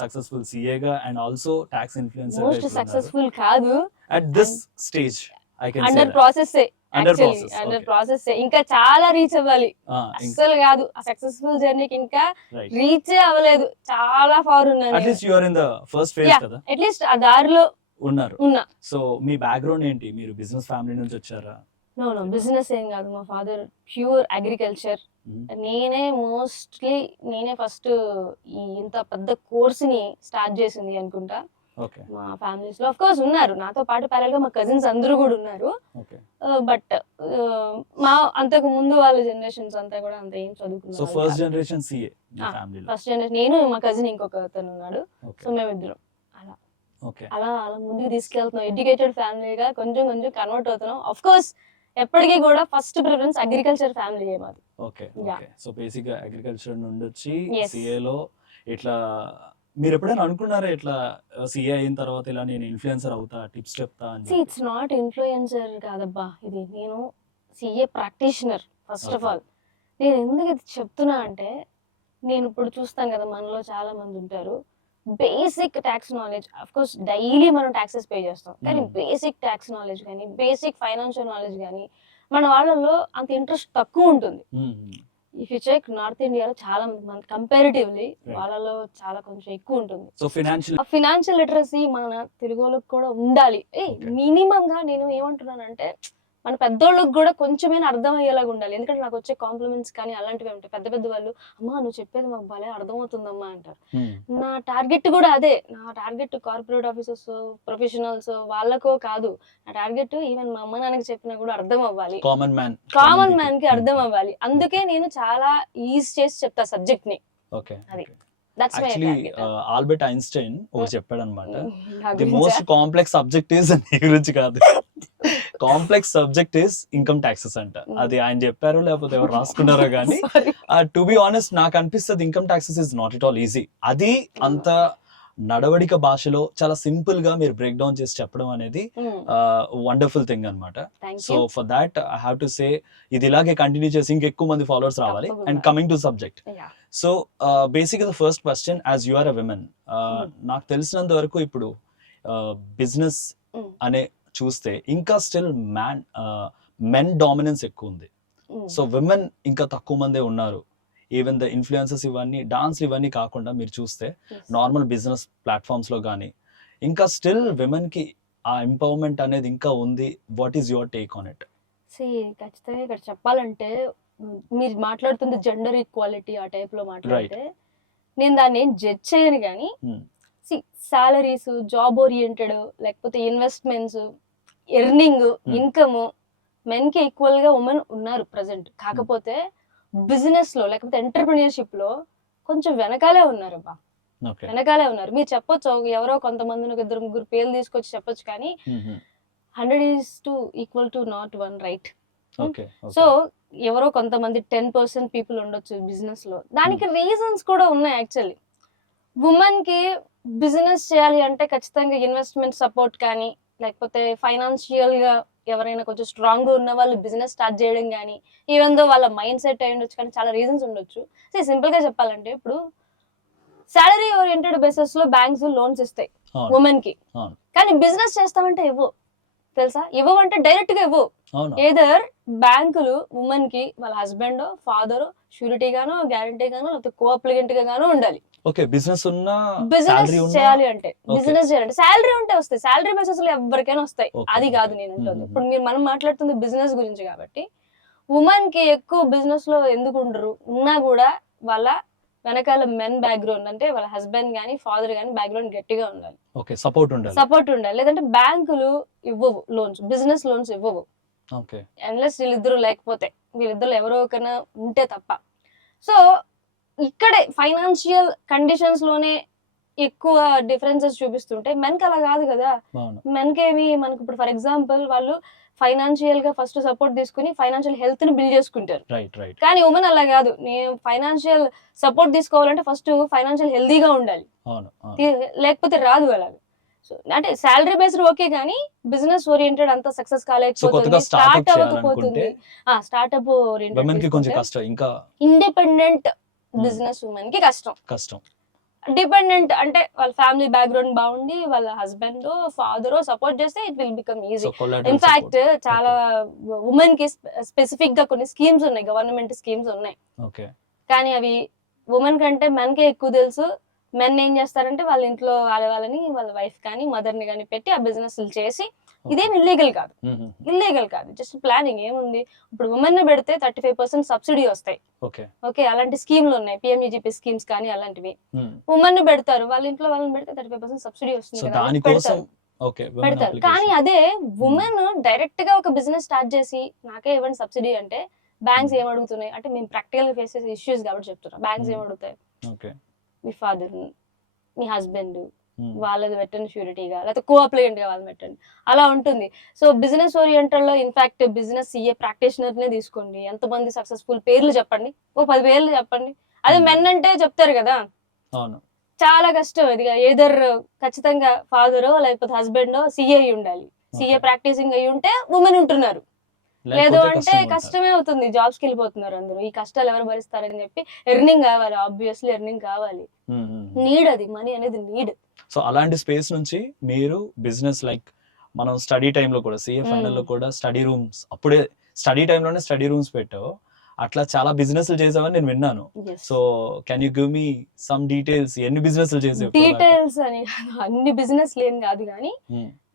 Successful సీఏగా and also tax influencer most successful కాదు, at this stage I can say under process under actually process under process. ఇంకా చాలా reach అవ్వాలి, అస్సలు కాదు ఆ సక్సెస్ఫుల్ జర్నీకి ఇంకా రీచ్ అవ్వలేదు, చాలా ఫార్ ఉన్నాను. At least you are in the first phase కదా, అట్లీస్ట్ ఆ దారిలో ఉన్నారు. ఉన్నా. సో మీ బ్యాక్గ్రౌండ్ ఏంటి, మీరు బిజినెస్ ఫ్యామిలీ నుంచి వచ్చారా? నో బిజినెస్ ఏం కాదు, మా ఫాదర్ ప్యూర్ అగ్రికల్చర్. నేనే ఫస్ట్ ఈ ఇంత పెద్ద కోర్స్ ని స్టార్ట్ చేసింది అనుకుంటా. మా ఫ్యామిలీస్ లో ఆఫ్ కోర్స్ ఉన్నారు, నాతో పాటు ప్యారల్ గా మా కజిన్స్ అందరూ కూడా ఉన్నారు. బట్ మా అంతకు ముందు వాళ్ళ జనరేషన్స్ అంతా కూడా అంత ఏం చదువుకున్నారు. సో ఫస్ట్ జనరేషన్ సిఏ ఫ్యామిలీలో. ఫస్ట్ జనరేషన్ నేను, మా కజిన్ ఇంకొక అతను ఉన్నాడు. సో మేమిద్దరం అలా అలా అలా ముందుకు తీసుకెళ్తున్నాం. ఎడ్యుకేటెడ్ ఫ్యామిలీగా కొంచెం కొంచెం కన్వర్ట్ అవుతున్నాం. ఆఫ్ కోర్స్ ఎప్పటికీ కూడా ఫస్ట్ ప్రిఫరెన్స్ అగ్రికల్చర్ ఫ్యామిలీ మాది. Okay okay. సో బేసిక్ గా అగ్రికల్చర్ నుండి వచ్చి సిఏ లో ఇట్లా మీరు ఎప్పుడైనా అనుకున్నారా ఇట్లా సిఏ అయిన తర్వాత ఇలా నేను ఇన్ఫ్లుయెన్సర్ అవుతా, టిప్స్ చెప్తా అని? ఇట్స్ నాట్ ఇన్ఫ్లుయెన్సర్ కాదబ్బా, ఇది నేను CA practitioner. First of all నేను ఎందుకు ఇది చెప్తున్నా అంటే, నేను ఇప్పుడు చూస్తాను కదా మనలో చాలా మంది ఉంటారు, basic tax knowledge, of course daily మనం ట్యాక్సెస్ పే చేస్తాం, కానీ బేసిక్ ట్యాక్స్ నాలెడ్జ్ కానీ బేసిక్ ఫైనాన్షియల్ నాలెడ్జ్ కానీ మన వాళ్ళలో అంత ఇంట్రెస్ట్ తక్కువ ఉంటుంది. ఇఫ్ యూ చెక్ నార్త్ ఇండియాలో చాలా మంది కంపారిటివ్లీ వాళ్ళలో చాలా కొంచెం ఎక్కువ ఉంటుంది. సో ఫినాన్షియల్ లిటరసీ మన తెలుగు వాళ్ళకి కూడా ఉండాలి. మినిమం గా నేను ఏమంటున్నానంటే, మన పెద్దోళ్ళకి కూడా కొంచెమైనా అర్థం అయ్యేలాగా ఉండాలి. ఎందుకంటే నాకు వచ్చే కాంప్లిమెంట్స్ కానీ అలాంటివి ఉంటాయి. పెద్ద పెద్ద వాళ్ళు, అమ్మా నువ్వు చెప్పేది మాకు భలే అర్థమవుతుందమ్మా అంటారు. నా టార్గెట్ కూడా అదే. నా టార్గెట్ కార్పొరేట్ ఆఫీసర్స్, ప్రొఫెషనల్స్ వాళ్ళకో కాదు. నా టార్గెట్ ఈవెన్ మా అమ్మ నాన్నకి చెప్పినా కూడా అర్థం అవ్వాలి, కామన్ మ్యాన్ కి అర్థం అవ్వాలి. అందుకే నేను చాలా ఈజ్ చేసి చెప్తా సబ్జెక్ట్ ని. అది ఆల్బర్ట్ ఐన్స్టైన్ ఒకటి చెప్పాడు అనమాట, the most complex subject is నీ గురించి కాదు, complex subject is income taxes అంట. అది ఆయన చెప్పారో లేకపోతే ఎవరు రాసుకున్నారో కానీ, టు బి ఆనెస్ట్ నాకు అనిపిస్తుంది income taxes is not it all easy. అది అంత నడవడిక భాషలో చాలా సింపుల్ గా మీరు బ్రేక్ డౌన్ చేసి చెప్పడం అనేది వండర్ఫుల్ థింగ్ అనమాట. So for that I have to say, ఇది ఇలాగే కంటిన్యూ చేసి ఇంకెక్కువ మంది ఫాలోవర్స్ రావాలి. And coming to subject, so basic the first question, as you are a women, నాకు తెలిసినంత వరకు ఇప్పుడు బిజినెస్ అనే చూస్తే ఇంకా స్టిల్ మెన్ డామినెన్స్ ఎక్కువ ఉంది. సో విమెన్ ఇంకా తక్కువ మందే ఉన్నారు. ఈవెన్ ద ఇన్ఫ్లుయెన్సెస్ ఇవన్నీ, డాన్స్ ఇవన్నీ కాకుండా మీరు చూస్తే నార్మల్ బిజినెస్ ప్లాట్ఫామ్స్ లో కానీ ఇంకా స్టిల్ విమెన్ కి ఆ ఎంపవర్మెంట్ అనేది ఇంకా ఉంది. What is your take on it? ఖచ్చితంగా ఇక్కడ చెప్పాలంటే, మీరు మాట్లాడుతుంది జెండర్ ఈక్వాలిటీ ఆ టైప్ లో మాట్లాడితే నేను దాన్ని ఏం జడ్జ్ చేయను, కానీ సాలరీస్, జాబ్ ఓరియంటెడ్, లేకపోతే ఇన్వెస్ట్మెంట్స్, ఎర్నింగ్, ఇన్కమ్ మెన్ కి ఈక్వల్ గా ఉమెన్ ఉన్నారు ప్రజెంట్. కాకపోతే బిజినెస్ లో లేకపోతే ఎంటర్ప్రినర్షిప్ లో కొంచెం వెనకాలే ఉన్నారు అబ్బా, వెనకాలే ఉన్నారు. మీరు చెప్పొచ్చు, ఎవరో కొంతమంది ఇద్దరు ముగ్గురు పేర్లు తీసుకొచ్చి చెప్పొచ్చు, కానీ 100 is to equal to not 1, right? So ఎవరో కొంతమంది 10% పీపుల్ ఉండొచ్చు బిజినెస్ లో. దానికి రీజన్స్ కూడా ఉన్నాయి యాక్చువల్లీ. ఉమెన్ కి బిజినెస్ చేయాలి అంటే ఖచ్చితంగా ఇన్వెస్ట్మెంట్ సపోర్ట్ కానీ, లేకపోతే ఫైనాన్షియల్ గా ఎవరైనా కొంచెం స్ట్రాంగ్ గా ఉన్న వాళ్ళు బిజినెస్ స్టార్ట్ చేయడం కానీ, ఈవెన్ దో వాళ్ళ మైండ్ సెట్ అయి ఉండొచ్చు, కానీ చాలా రీజన్స్ ఉండొచ్చు. సో సింపుల్ గా చెప్పాలంటే, ఇప్పుడు సాలరీ ఓరియంటెడ్ బేసిస్ లో బ్యాంక్స్ లోన్స్ ఇస్తాయి ఉమెన్ కి, కానీ బిజినెస్ చేస్తామంటే ఇవ్వు, తెలుసా? ఇవ్వమంటే డైరెక్ట్ గా ఇవ్వు. ఏదర్ బ్యాంకులు ఉమెన్ కి వాళ్ళ హస్బెండ్, ఫాదర్ షూరిటీ గానో, గ్యారంటీ గానో, లేకపోతే కో అప్లికెంట్ గానో ఉండాలి. బిజినెస్ చేయాలి అంటే, బిజినెస్ చేయాలంటే శాలరీ ఉంటే వస్తాయి. శాలరీ బేసిస్ లో ఎవరికైనా వస్తాయి, అది కాదు నేను అంటుంది. ఇప్పుడు మనం మాట్లాడుతుంది బిజినెస్ గురించి కాబట్టి, ఉమెన్ కి ఎక్కువ బిజినెస్ లో ఎందుకు ఉండరు, ఉన్నా కూడా వాళ్ళ వెనకాల మెన్ బ్యాక్గ్రౌండ్, అంటే వాళ్ళ హస్బెండ్ గానీ ఫాదర్ గానీ బ్యాక్గ్రౌండ్ గట్టిగా ఉండాలి, సపోర్ట్ ఉండాలి. లేదంటే బ్యాంకులు ఇవ్వవు లోన్స్, బిజినెస్ లోన్స్ ఇవ్వవు అన్లెస్ వీళ్ళిద్దరు లేకపోతే, వీళ్ళిద్దరు ఎవరో ఒకరైనా ఉంటే తప్ప. సో ఇక్కడే ఫైనాన్షియల్ కండిషన్స్ లోనే ఎక్కువ డిఫరెన్సెస్ చూపిస్తుంటే, మెన్కి అలా కాదు కదా. మెన్కేమి మనకు ఇప్పుడు ఫర్ ఎగ్జాంపుల్ వాళ్ళు ఫైనాన్షియల్ గా ఫస్ట్ సపోర్ట్ తీసుకుని ఫైనాన్షియల్ హెల్త్ ని బిల్డ్ చేసుకుంటారు, కానీ ఉమెన్ అలా కాదు. నేను ఫైనాన్షియల్ సపోర్ట్ తీసుకోవాలంటే ఫస్ట్ ఫైనాన్షియల్ హెల్దీగా ఉండాలి, లేకపోతే రాదు అలాగా. సో అంటే శాలరీ బేస్డ్ ఓకే, కానీ బిజినెస్ ఓరియంటెడ్ అంత సక్సెస్ కాలేకపోతుంది, స్టార్ట్ అవ్వకపోతుంది. Startup oriented independent business women కి కష్టం. డిపెండెంట్ అంటే వాళ్ళ ఫ్యామిలీ బ్యాక్గ్రౌండ్ బాగుండి వాళ్ళ హస్బెండ్ ఫాదర్ సపోర్ట్ చేస్తే it will become easy. In fact చాలా ఉమెన్ కి స్పెసిఫిక్ గా కొన్ని స్కీమ్స్ ఉన్నాయి, గవర్నమెంట్ స్కీమ్స్ ఉన్నాయి. కానీ అవి ఉమెన్ కంటే మెన్ కే ఎక్కువ తెలుసు. మెన్ ఏం చేస్తారంటే వాళ్ళ ఇంట్లో వాళ్ళని వాళ్ళ వైఫ్ కానీ మదర్ ని కానీ పెట్టి ఆ బిజినెస్ చేసి, ఇదేం ఇల్లీగల్ కాదు, జస్ట్ ప్లానింగ్. ఏముంది, ఇప్పుడు ఉమెన్ ని పెడితే 35% సబ్సిడీ వస్తాయి. ఓకే, అలాంటి స్కీమ్లు ఉన్నాయి, పిఎంఈజీపీ స్కీమ్స్ కానీ అలాంటివి. ఉమెన్ ని పెడతారు, వాళ్ళ ఇంట్లో వాళ్ళని పెడితే 35% సబ్సిడీ వస్తుంది కదా, పెడతారు. కానీ అదే ఉమెన్ డైరెక్ట్ గా ఒక బిజినెస్ స్టార్ట్ చేసి నాకే ఇవ్వండి సబ్సిడీ అంటే బ్యాంక్స్ ఏం అడుగుతున్నాయి అంటే, మేము ప్రాక్టికల్ గా ఫేస్ చేసే ఇష్యూస్ కాబట్టి చెప్తున్నాం. బ్యాంక్స్ ఏం అడుగుతాయి, మీ ఫాదర్, మీ హస్బెండ్, వాళ్ళది పెట్టండి షూరిటీగా, లేకపోతే కోఅప్లైంట్ గా వాళ్ళని పెట్టండి, అలా ఉంటుంది. సో బిజినెస్ ఓరియంటెడ్ లో ఇన్ఫాక్ట్ బిజినెస్ సిఏ ప్రాక్టీషనర్ నే తీసుకోండి, ఎంతమంది సక్సెస్ఫుల్ పేర్లు చెప్పండి, 10 పేర్లు చెప్పండి. అదే మెన్ అంటే చెప్తారు కదా, చాలా కష్టం. ఇది ఏదర్ ఖచ్చితంగా ఫాదరో లేకపోతే హస్బెండో సిఏ అయి ఉండాలి, సిఏ ప్రాక్టీసింగ్ అయి ఉంటే ఉమెన్ ఉంటున్నారు. లేదు అంటే కష్టమే అవుతుంది, జాబ్స్ కి వెళ్ళిపోతున్నారు అందరూ. ఈ కష్టాలు ఎవరు భరిస్తారని చెప్పి ఎర్నింగ్ కావాలి, ఆబ్వియస్లీ ఎర్నింగ్ కావాలి, నీడ్, అది మనీ అనేది నీడ్. సో అలాంటి స్పేస్ నుంచి మీరు బిజినెస్ లైక్ మనం స్టడీ టైంలో కూడా సిఏ ఫైనల్ లో కూడా స్టడీ రూమ్స్, అప్పుడే స్టడీ టైంలోనే స్టడీ రూమ్స్ పెట్టావు, అట్లా చాలా బిజినెస్లు చేసావని నేను విన్నాను. So can you give me some details, ఎన్ని బిజినెస్లు చేసావు? డీటెయిల్స్ అని అన్ని బిజినెస్ లేని కాదు, కానీ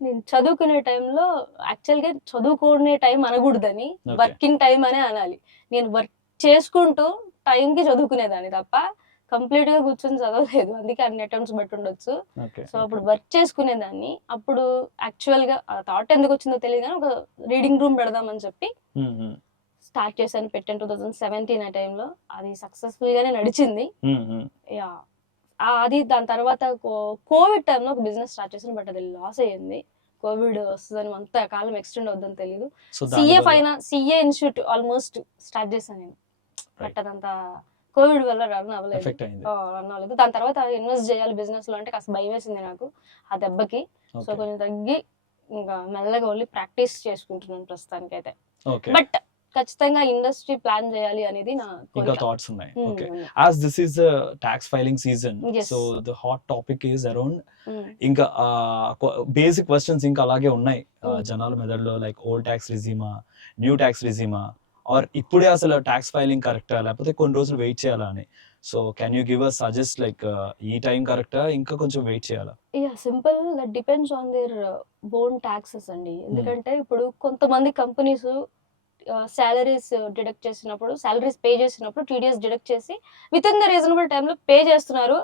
నేను చదువుకునే టైంలో యాక్చువల్ గా చదువుకునే టైం అనకూడదని వర్కింగ్ టైం అనే అనాలి. నేను వర్క్ చేసుకుంటూ టైం కి చదువుకునేదాన్ని తప్ప కంప్లీట్ గా కూర్చొని చదవలేదు, అందుకే అన్ని అటెంప్ట్స్ బట్టి ఉండొచ్చు. సో అప్పుడు వర్క్ చేసుకునేదాన్ని. అప్పుడు యాక్చువల్ గా థాట్ ఎందుకు వచ్చిందో తెలియదు, కానీ ఒక రీడింగ్ రూమ్ పెడదామని చెప్పి స్టార్ట్ చేశాను, పెట్టాను 2017 ఆ టైంలో. అది సక్సెస్ఫుల్ గానే నడిచింది. యా, అది దాని తర్వాత కోవిడ్ టైంలో ఒక బిజినెస్ స్టార్ట్ చేశాను, బట్ అది లాస్ అయ్యింది. కోవిడ్ వస్తుందని అంత కాలం ఎక్స్టెండ్ అవుతుందని తెలియదు. సిఏ ఇన్స్టిట్యూట్ ఆల్మోస్ట్ స్టార్ట్ చేశాను నేను, బట్ అదంతా కోవిడ్ వల్ల రన్ అవ్వలేదు. దాని తర్వాత ఇన్వెస్ట్ చేయాలి బిజినెస్ లో అంటే కాస్త భయం వేసింది నాకు ఆ దెబ్బకి. సో కొంచెం తగ్గి ఇంకా మెల్లగా ఓన్లీ ప్రాక్టీస్ చేసుకుంటున్నాను ప్రస్తుతానికి అయితే. బట్ ఖచ్చితంగా ఇండస్ట్రీ ప్లాన్ చేయాలి అనేది నా ఇంకా థాట్స్ ఉన్నాయి. Okay, as this is a tax filing season, so the hot topic is around ఇంకా బేసిక్ క్వశ్చన్స్ ఇంకా అలాగే ఉన్నాయి జనాల మెదడులో, లైక్ ఓల్డ్ ట్యాక్స్ రిజీమా, న్యూ ట్యాక్స్ రిజీమా, ఆర్ ఇప్పుడే అసలు ట్యాక్స్ ఫైలింగ్ కరెక్టా లేకపోతే కొన్ని రోజులు వెయిట్ చేయాలా అని. So can you give us suggest like ఈ టైం కరెక్టా ఇంకా కొంచెం వెయిట్ చేయాలా? Yeah, simple, that depends on their own taxes అండి. ఎందుకంటే ఇప్పుడు కొంతమంది కంపెనీస్ సాలరీస్ డిడక్ట్ చేసినప్పుడు, సాలరీస్ పే చేసినప్పుడు టీడీఎస్ డిడక్ట్ చేసి విత్ ఇన్ ద రీజనబుల్ టైంలో పే చేస్తున్నారు.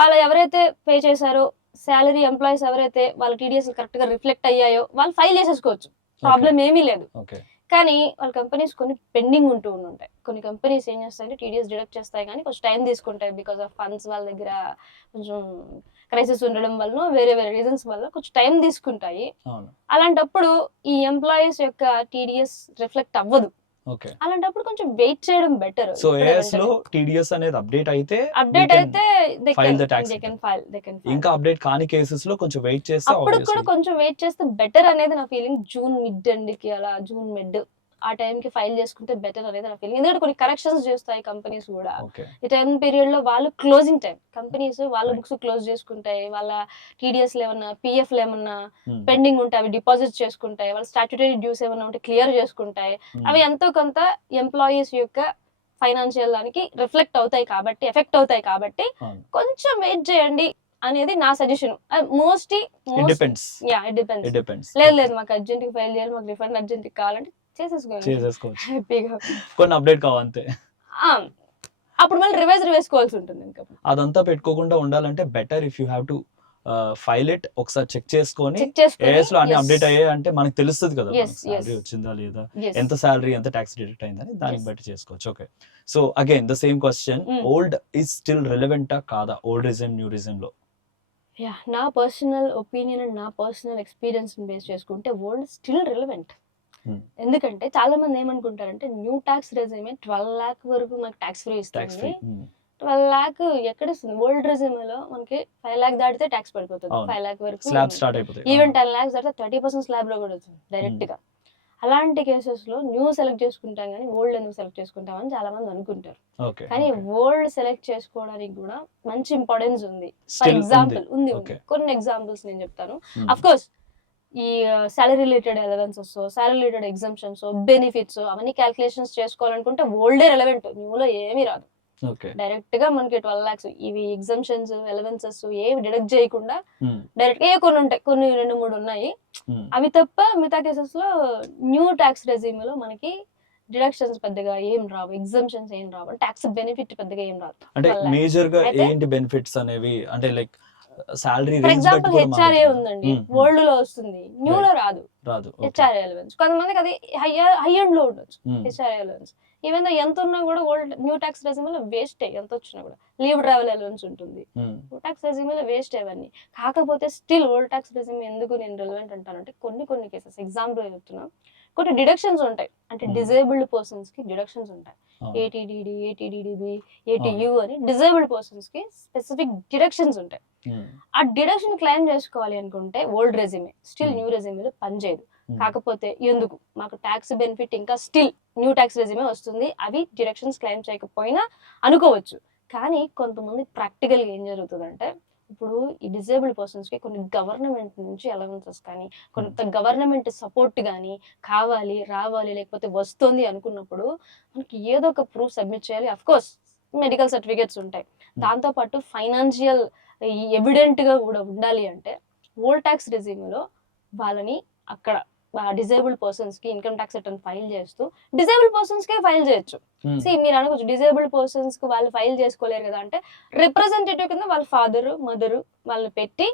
వాళ్ళు ఎవరైతే పే చేశారో సాలరీ ఎంప్లాయీస్ ఎవరైతే వాళ్ళ టీడీఎస్ కరెక్ట్ గా రిఫ్లెక్ట్ అయ్యాయో వాళ్ళు ఫైల్ చేసేసుకోవచ్చు, ప్రాబ్లం ఏమీ లేదు. కానీ వాళ్ళ కంపెనీస్ కొన్ని పెండింగ్ ఉంటూ ఉంటాయి. కొన్ని కంపెనీస్ ఏం చేస్తాయంటే టీడీఎస్ డిడక్ట్ చేస్తాయి కానీ కొంచెం టైం తీసుకుంటాయి, బికాస్ ఆఫ్ ఫండ్స్ వాళ్ళ దగ్గర కొంచెం క్రైసిస్ ఉండడం వల్ల, వేరే వేరే రీజన్స్ వల్ల కొంచెం టైం తీసుకుంటాయి. అలాంటప్పుడు ఈ ఎంప్లాయీస్ యొక్క టీడీఎస్ రిఫ్లెక్ట్ అవ్వదు. అలాంటప్పుడు కొంచెం వెయిట్ చేయడం బెటర్. సో ఏఎస్ లో టీడీఎస్ అనేది అప్డేట్ అయితే ఇంకా అప్డేట్ కాని కేసెస్ లో కొంచెం వెయిట్ చేస్తే, అప్పుడు కూడా కొంచెం వెయిట్ చేస్తే బెటర్ అనేది నా ఫీలింగ్. జూన్ మిడ్ ఎండ్కి అలా, జూన్ మిడ్ ఆ టైం కి ఫైల్ చేసుకుంటే బెటర్ అనేది నా ఫీలింగ్. ఎందుకంటే కొన్ని కరెక్షన్స్ చేస్తాయి కంపెనీస్ కూడా. ఈ టైం పీరియడ్ లో వాళ్ళు క్లోజింగ్ టైం, కంపెనీస్ వాళ్ళ బుక్స్ క్లోజ్ చేసుకుంటాయి, వాళ్ళ టీడీఎస్ ఏమన్నా పిఎఫ్ ఏమన్నా పెండింగ్ ఉంటాయి అవి డిపాజిట్ చేసుకుంటాయి, వాళ్ళ స్టాట్యుటరీ డ్యూస్ ఏమన్నా ఉంటే క్లియర్ చేసుకుంటాయి. అవి ఎంతో కొంత ఎంప్లాయీస్ యొక్క ఫైనాన్షియల్ దానికి రిఫ్లెక్ట్ అవుతాయి కాబట్టి, ఎఫెక్ట్ అవుతాయి కాబట్టి కొంచెం వెయిట్ చేయండి అనేది నా సజెషన్. మోస్ట్లీ లేదు మాకు అర్జెంట్ కి ఫైల్ చేయాలి, మాకు రిఫండ్ అర్జెంట్ కావాలంటే చేసేసుకోవచ్చు హ్యాపీగా. కొన్ని అప్డేట్ కావాలంతే, అప్పుడు మళ్ళీ రివైజ్ చేసుకోవాల్సి ఉంటుంది. ఇంకా అదంతా పెట్టుకోకుండా ఉండాలంటే better if you have to file it, ఒకసారి చెక్ చేసుకొని ఏఎస్ లో అన్ని అప్డేట్ అయ్యాయి అంటే మనకి తెలుస్తుంది కదా సాలరీ వచ్చిందా లేదా, ఎంత సాలరీ, ఎంత ట్యాక్స్ డిడక్ట్ అయిందని దానికి బట్టి చేసుకోవచ్చు. Okay, so again the same question, old is still రిలవెంటా కాదా, ఓల్డ్ రీజన్ న్యూ రీజన్ లో? నా పర్సనల్ ఒపీనియన్ అండ్ నా పర్సనల్ ఎక్స్పీరియన్స్ బేస్ చేసుకుంటే ఓల్డ్ స్టిల్ రిలవెంట్. ఎందుకంటే చాలా మంది ఏమనుకుంటారంటే న్యూ ట్యాక్స్ రెజ్యూమే 12 lakh వరకు మనకి ట్యాక్స్ ఫ్రీ ఇస్తుంది. 12 lakh ఎక్కడ ఇస్తుంది? ఓల్డ్ రెజ్యూమే లో మనకి 5 lakh దాటితే ట్యాక్స్ పడిపోతుంది, 5 lakh వరకు స్లాబ్ స్టార్ట్ అయిపోతుంది. ఈవెన్ 10 lakhs దాటితే 30% స్లాబ్ లో కూడా వచ్చింది డైరెక్ట్ గా. అలాంటి కేసెస్ లో న్యూ సెలెక్ట్ చేసుకుంటాం కానీ ఓల్డ్ ఎందుకు సెలెక్ట్ చేసుకుంటాం అని చాలా మంది అనుకుంటారు. ఓకే కానీ ఓల్డ్ సెలెక్ట్ చేసుకోవడానికి కూడా మంచి ఇంపార్టెన్స్ ఉంది. ఫర్ స్టిల్ ఉంది. ఎగ్జాంపుల్ ఉంది ఓకే. కొన్ని ఎగ్జాంపుల్స్ నేను చెప్తాను. అఫ్ కోర్స్ ఈ salary related allowances, salary related exemptions, benefits అవన్నీ క్యాల్కులేషన్స్ చేసుకోవాలనుకుంటే ఓల్డే రెలవెంట్, న్యూలో ఏమీ రాదు. ఓకే. డైరెక్ట్ గా మనకి 12 lakhs ఇవి ఎగ్జామ్షన్స్ అలవెన్సెస్ ఏవి డిడక్ట్ చేయకుండా డైరెక్ట్ గా కొన్ని ఉంటాయి, కొన్ని 2-3 ఉన్నాయి. అవి తప్ప మిగతా కేసెస్ లో న్యూ ట్యాక్స్ రెజ్యూమ్ లో మనకి డిడక్షన్స్ పెద్దగా ఏం రావు, ఎగ్జామ్షన్స్ ఏం రావు, ట్యాక్స్ బెనిఫిట్ పెద్దగా ఏం రాదు. అంటే 12 lakhs. మేజర్ గా అయితే- ఏంటి బెనిఫిట్స్ అనేవి, అంటే లైక్ సాలరీ ఫర్ రేంజ్ బట్టి ఎగ్జాంపుల్ కూడా హెచ్ఆర్ఏ మారుతుందా? ఉందండి, ఓల్డ్ లో వస్తుంది, న్యూ లో రాదు. రాదు. ఓకే. హెచ్ఆర్ఏ అలవెన్స్ కొంతమందికి అది హై ఎండ్ లో ఉండొచ్చు. హెచ్ఆర్ఏ అలవెన్స్ ఈవెన్ ఎంత ఉన్నా కూడా ఓల్డ్ న్యూ ట్యాక్స్ రెజ్యూమ్ లో వేస్ట్, ఎంత వచ్చినా కూడా లీవ్ ట్రావెల్ అలవెన్స్ ఉంటుంది. న్యూ ట్యాక్స్ రెజ్యూమ్ లో వేస్ట్ అవన్నీ. కాకపోతే స్టిల్ ఓల్డ్ ట్యాక్స్ రెజ్యూమ్ ఎందుకు నేను రెలవెంట్ అంటానంటే కొన్ని కేసెస్ ఎగ్జాంపుల్ చెప్తున్నా, కొన్ని డిడక్షన్స్ ఉంటాయి. అంటే డిజేబుల్డ్ పర్సన్స్ కి డిడక్షన్స్ ఉంటాయి. ఏటీడీడీ, ఏటీడీడీబీ, ఏటీయూ అని డిజేబుల్డ్ పర్సన్స్ కి స్పెసిఫిక్ డిడక్షన్స్ ఉంటాయి. ఆ డిడక్షన్ క్లెయిమ్ చేసుకోవాలి అనుకుంటే ఓల్డ్ రెజ్యూమే స్టిల్ న్యూ రెజ్యూమేలో పనిచేయదు. కాకపోతే ఎందుకు మాకు ట్యాక్స్ బెనిఫిట్ ఇంకా స్టిల్ న్యూ ట్యాక్స్ రెజ్యూమే వస్తుంది, అవి డిడక్షన్స్ క్లెయిమ్ చేయకపోయినా అనుకోవచ్చు. కానీ కొంతమంది ప్రాక్టికల్ గా ఏం జరుగుతుందంటే, ఇప్పుడు ఈ డిజేబుల్డ్ పర్సన్స్ కి కొన్ని గవర్నమెంట్ నుంచి అలవెన్సెస్ కానీ, కొంత గవర్నమెంట్ సపోర్ట్ కానీ కావాలి, రావాలి, లేకపోతే వస్తుంది అనుకున్నప్పుడు మనకి ఏదో ఒక ప్రూఫ్ సబ్మిట్ చేయాలి. అఫ్ కోర్స్ మెడికల్ సర్టిఫికేట్స్ ఉంటాయి, దాంతో పాటు ఫైనాన్షియల్ ఎవిడెంట్ గా కూడా ఉండాలి. అంటే ఓల్డ్ ట్యాక్స్ రెజ్యూమ్లో వాళ్ళని అక్కడ డిజేబుల్డ్ పర్సన్స్ కి ఇన్కమ్ ట్యాక్స్ రిటర్న్ ఫైల్ చేస్తూ డిజేబుల్డ్ పర్సన్స్ కే ఫైల్ చేయొచ్చు. మీరు అనుకోవచ్చు డిజేబుల్డ్ పర్సన్స్ కి వాళ్ళు ఫైల్ చేసుకోలేరు కదా అంటే, రిప్రజెంటేటివ్ కింద వాళ్ళ ఫాదర్ మదర్ వాళ్ళని పెట్టి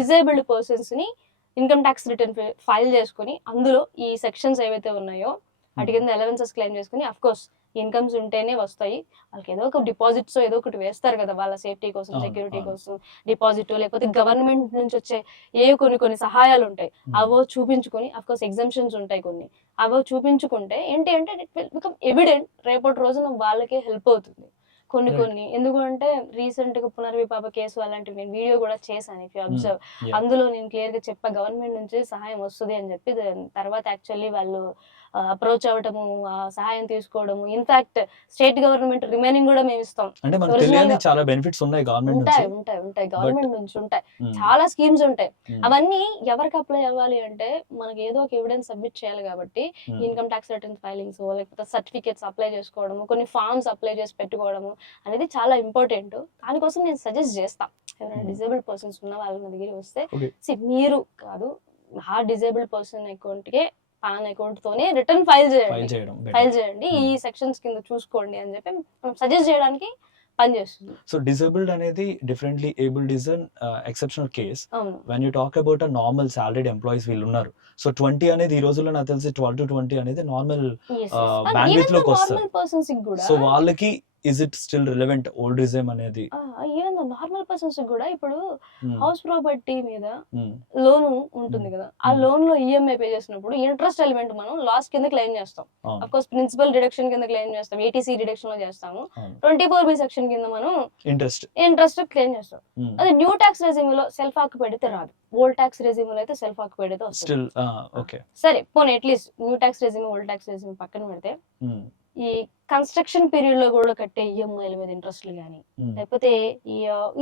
డిజేబుల్డ్ పర్సన్స్ ని ఇన్కమ్ ట్యాక్స్ రిటర్న్ ఫైల్ చేసుకుని అందులో ఈ సెక్షన్స్ ఏవైతే ఉన్నాయో వాటి కింద అలవెన్సెస్ క్లెయిమ్ చేసుకుని, అఫ్ కోర్స్ ఇన్కమ్స్ ఉంటేనే వస్తాయి. వాళ్ళకి ఏదో ఒక డిపాజిట్స్ ఏదో ఒకటి వేస్తారు కదా వాళ్ళ సేఫ్టీ కోసం, సెక్యూరిటీ కోసం డిపాజిట్, లేకపోతే గవర్నమెంట్ నుంచి వచ్చే కొన్ని సహాయాలు ఉంటాయి, అవో చూపించుకొని, అఫ్ కోర్స్ ఎగ్జామ్షన్స్ ఉంటాయి కొన్ని, అవో చూపించుకుంటే ఏంటి అంటే ఇట్ విల్ బికమ్ ఎవిడెంట్, రేపటి రోజున వాళ్ళకే హెల్ప్ అవుతుంది. కొన్ని ఎందుకు అంటే రీసెంట్ గా పునర్విపాప కేసు అలాంటివి నేను వీడియో కూడా చేశాను. ఇఫ్ యూ అబ్జర్వ్, అందులో నేను క్లియర్ గా చెప్పా గవర్నమెంట్ నుంచి సహాయం వస్తుంది అని చెప్పి. తర్వాత యాక్చువల్లీ వాళ్ళు అప్రోచ్ అవ్వటము, సహాయం తీసుకోవడము, ఇన్ఫాక్ట్ స్టేట్ గవర్నమెంట్ రిమైనింగ్ కూడా మేము ఇస్తాం. అంటే మనకు తెలియని చాలా బెనిఫిట్స్ ఉన్నాయి గవర్నమెంట్ నుంచి. ఉంటాయి గవర్నమెంట్ నుంచి ఉంటాయి, చాలా స్కీమ్స్ ఉంటాయి. అవన్నీ ఎవరికి అప్లై అవ్వాలి అంటే మనకి ఏదో ఒక ఎవిడెన్స్ సబ్మిట్ చేయాలి కాబట్టి ఇన్కమ్ ట్యాక్స్ రిటర్న్ ఫైలింగ్స్, లేకపోతే సర్టిఫికేట్స్ అప్లై చేసుకోవడము, కొన్ని ఫార్మ్స్ అప్లై చేసి పెట్టుకోవడము అనేది చాలా ఇంపార్టెంట్. దానికోసం నేను సజెస్ట్ చేస్తా, ఎవరైనా డిజేబుల్డ్ పర్సన్స్ ఉన్న వాళ్ళ దగ్గర వస్తే మీరు కాదు, ఆ డిజేబుల్డ్ పర్సన్ అకౌంట్ కే పాన్ అకౌంట్ తోనే రిటర్న్ ఫైల్ చేయండి, ఈ సెక్షన్స్ కింద చూసుకోండి అని చెప్పి మనం సజెస్ట్ చేయడానికి పనిచేస్తుంది. సో డిసేబుల్డ్ అనేది differently abled is an exceptional case. When you talk about a normal salaried employees వీళ్ళు ఉన్నారు, సో 20 అనేది ఈ రోజుల్లో నాకు తెలిసి 12 to 20 అనేది నార్మల్ బ్యాండ్విడ్త్ లోకి వస్తారు. సో వాళ్ళకి is it still relevant old regime అనేది? ఈవెన్ నార్మల్ పర్సన్స్ కూడా ఇప్పుడు హౌస్ ప్రాపర్టీ మీద లోన్ ఉంటుంది కదా, ఆ లోన్ లో ఈఎంఐ పే చేసినప్పుడు ఇంట్రెస్ట్ ఎలిమెంట్ మనం లాస్ కింద క్లెయిమ్ చేస్తాం. అఫ్ కోర్స్ ప్రిన్సిపల్ డిడక్షన్ కింద క్లెయిమ్ చేస్తాం, ఏటీసీ డిడక్షన్ లో చేస్తాము, 24B సెక్షన్ కింద మనం ఇంట్రెస్ట్ క్లెయిమ్ చేస్తాం. అదే న్యూ ట్యాక్స్ రెజ్యూమ్ లో సెల్ఫ్ ఆక్యుపైడ్ అయితే రాదు, ఓల్డ్ ట్యాక్స్ రెజ్యూమ్ లో అయితే సెల్ఫ్ ఆక్యుపైడ్ అయితే వస్తుంది. సరే పోనీ at least new tax resume old tax resume పక్కన పెడితే, ఈ కన్స్ట్రక్షన్ పీరియడ్ లో కూడా కట్టే ఈఎంఐల మీద ఇంట్రెస్ట్లు కానీ, లేకపోతే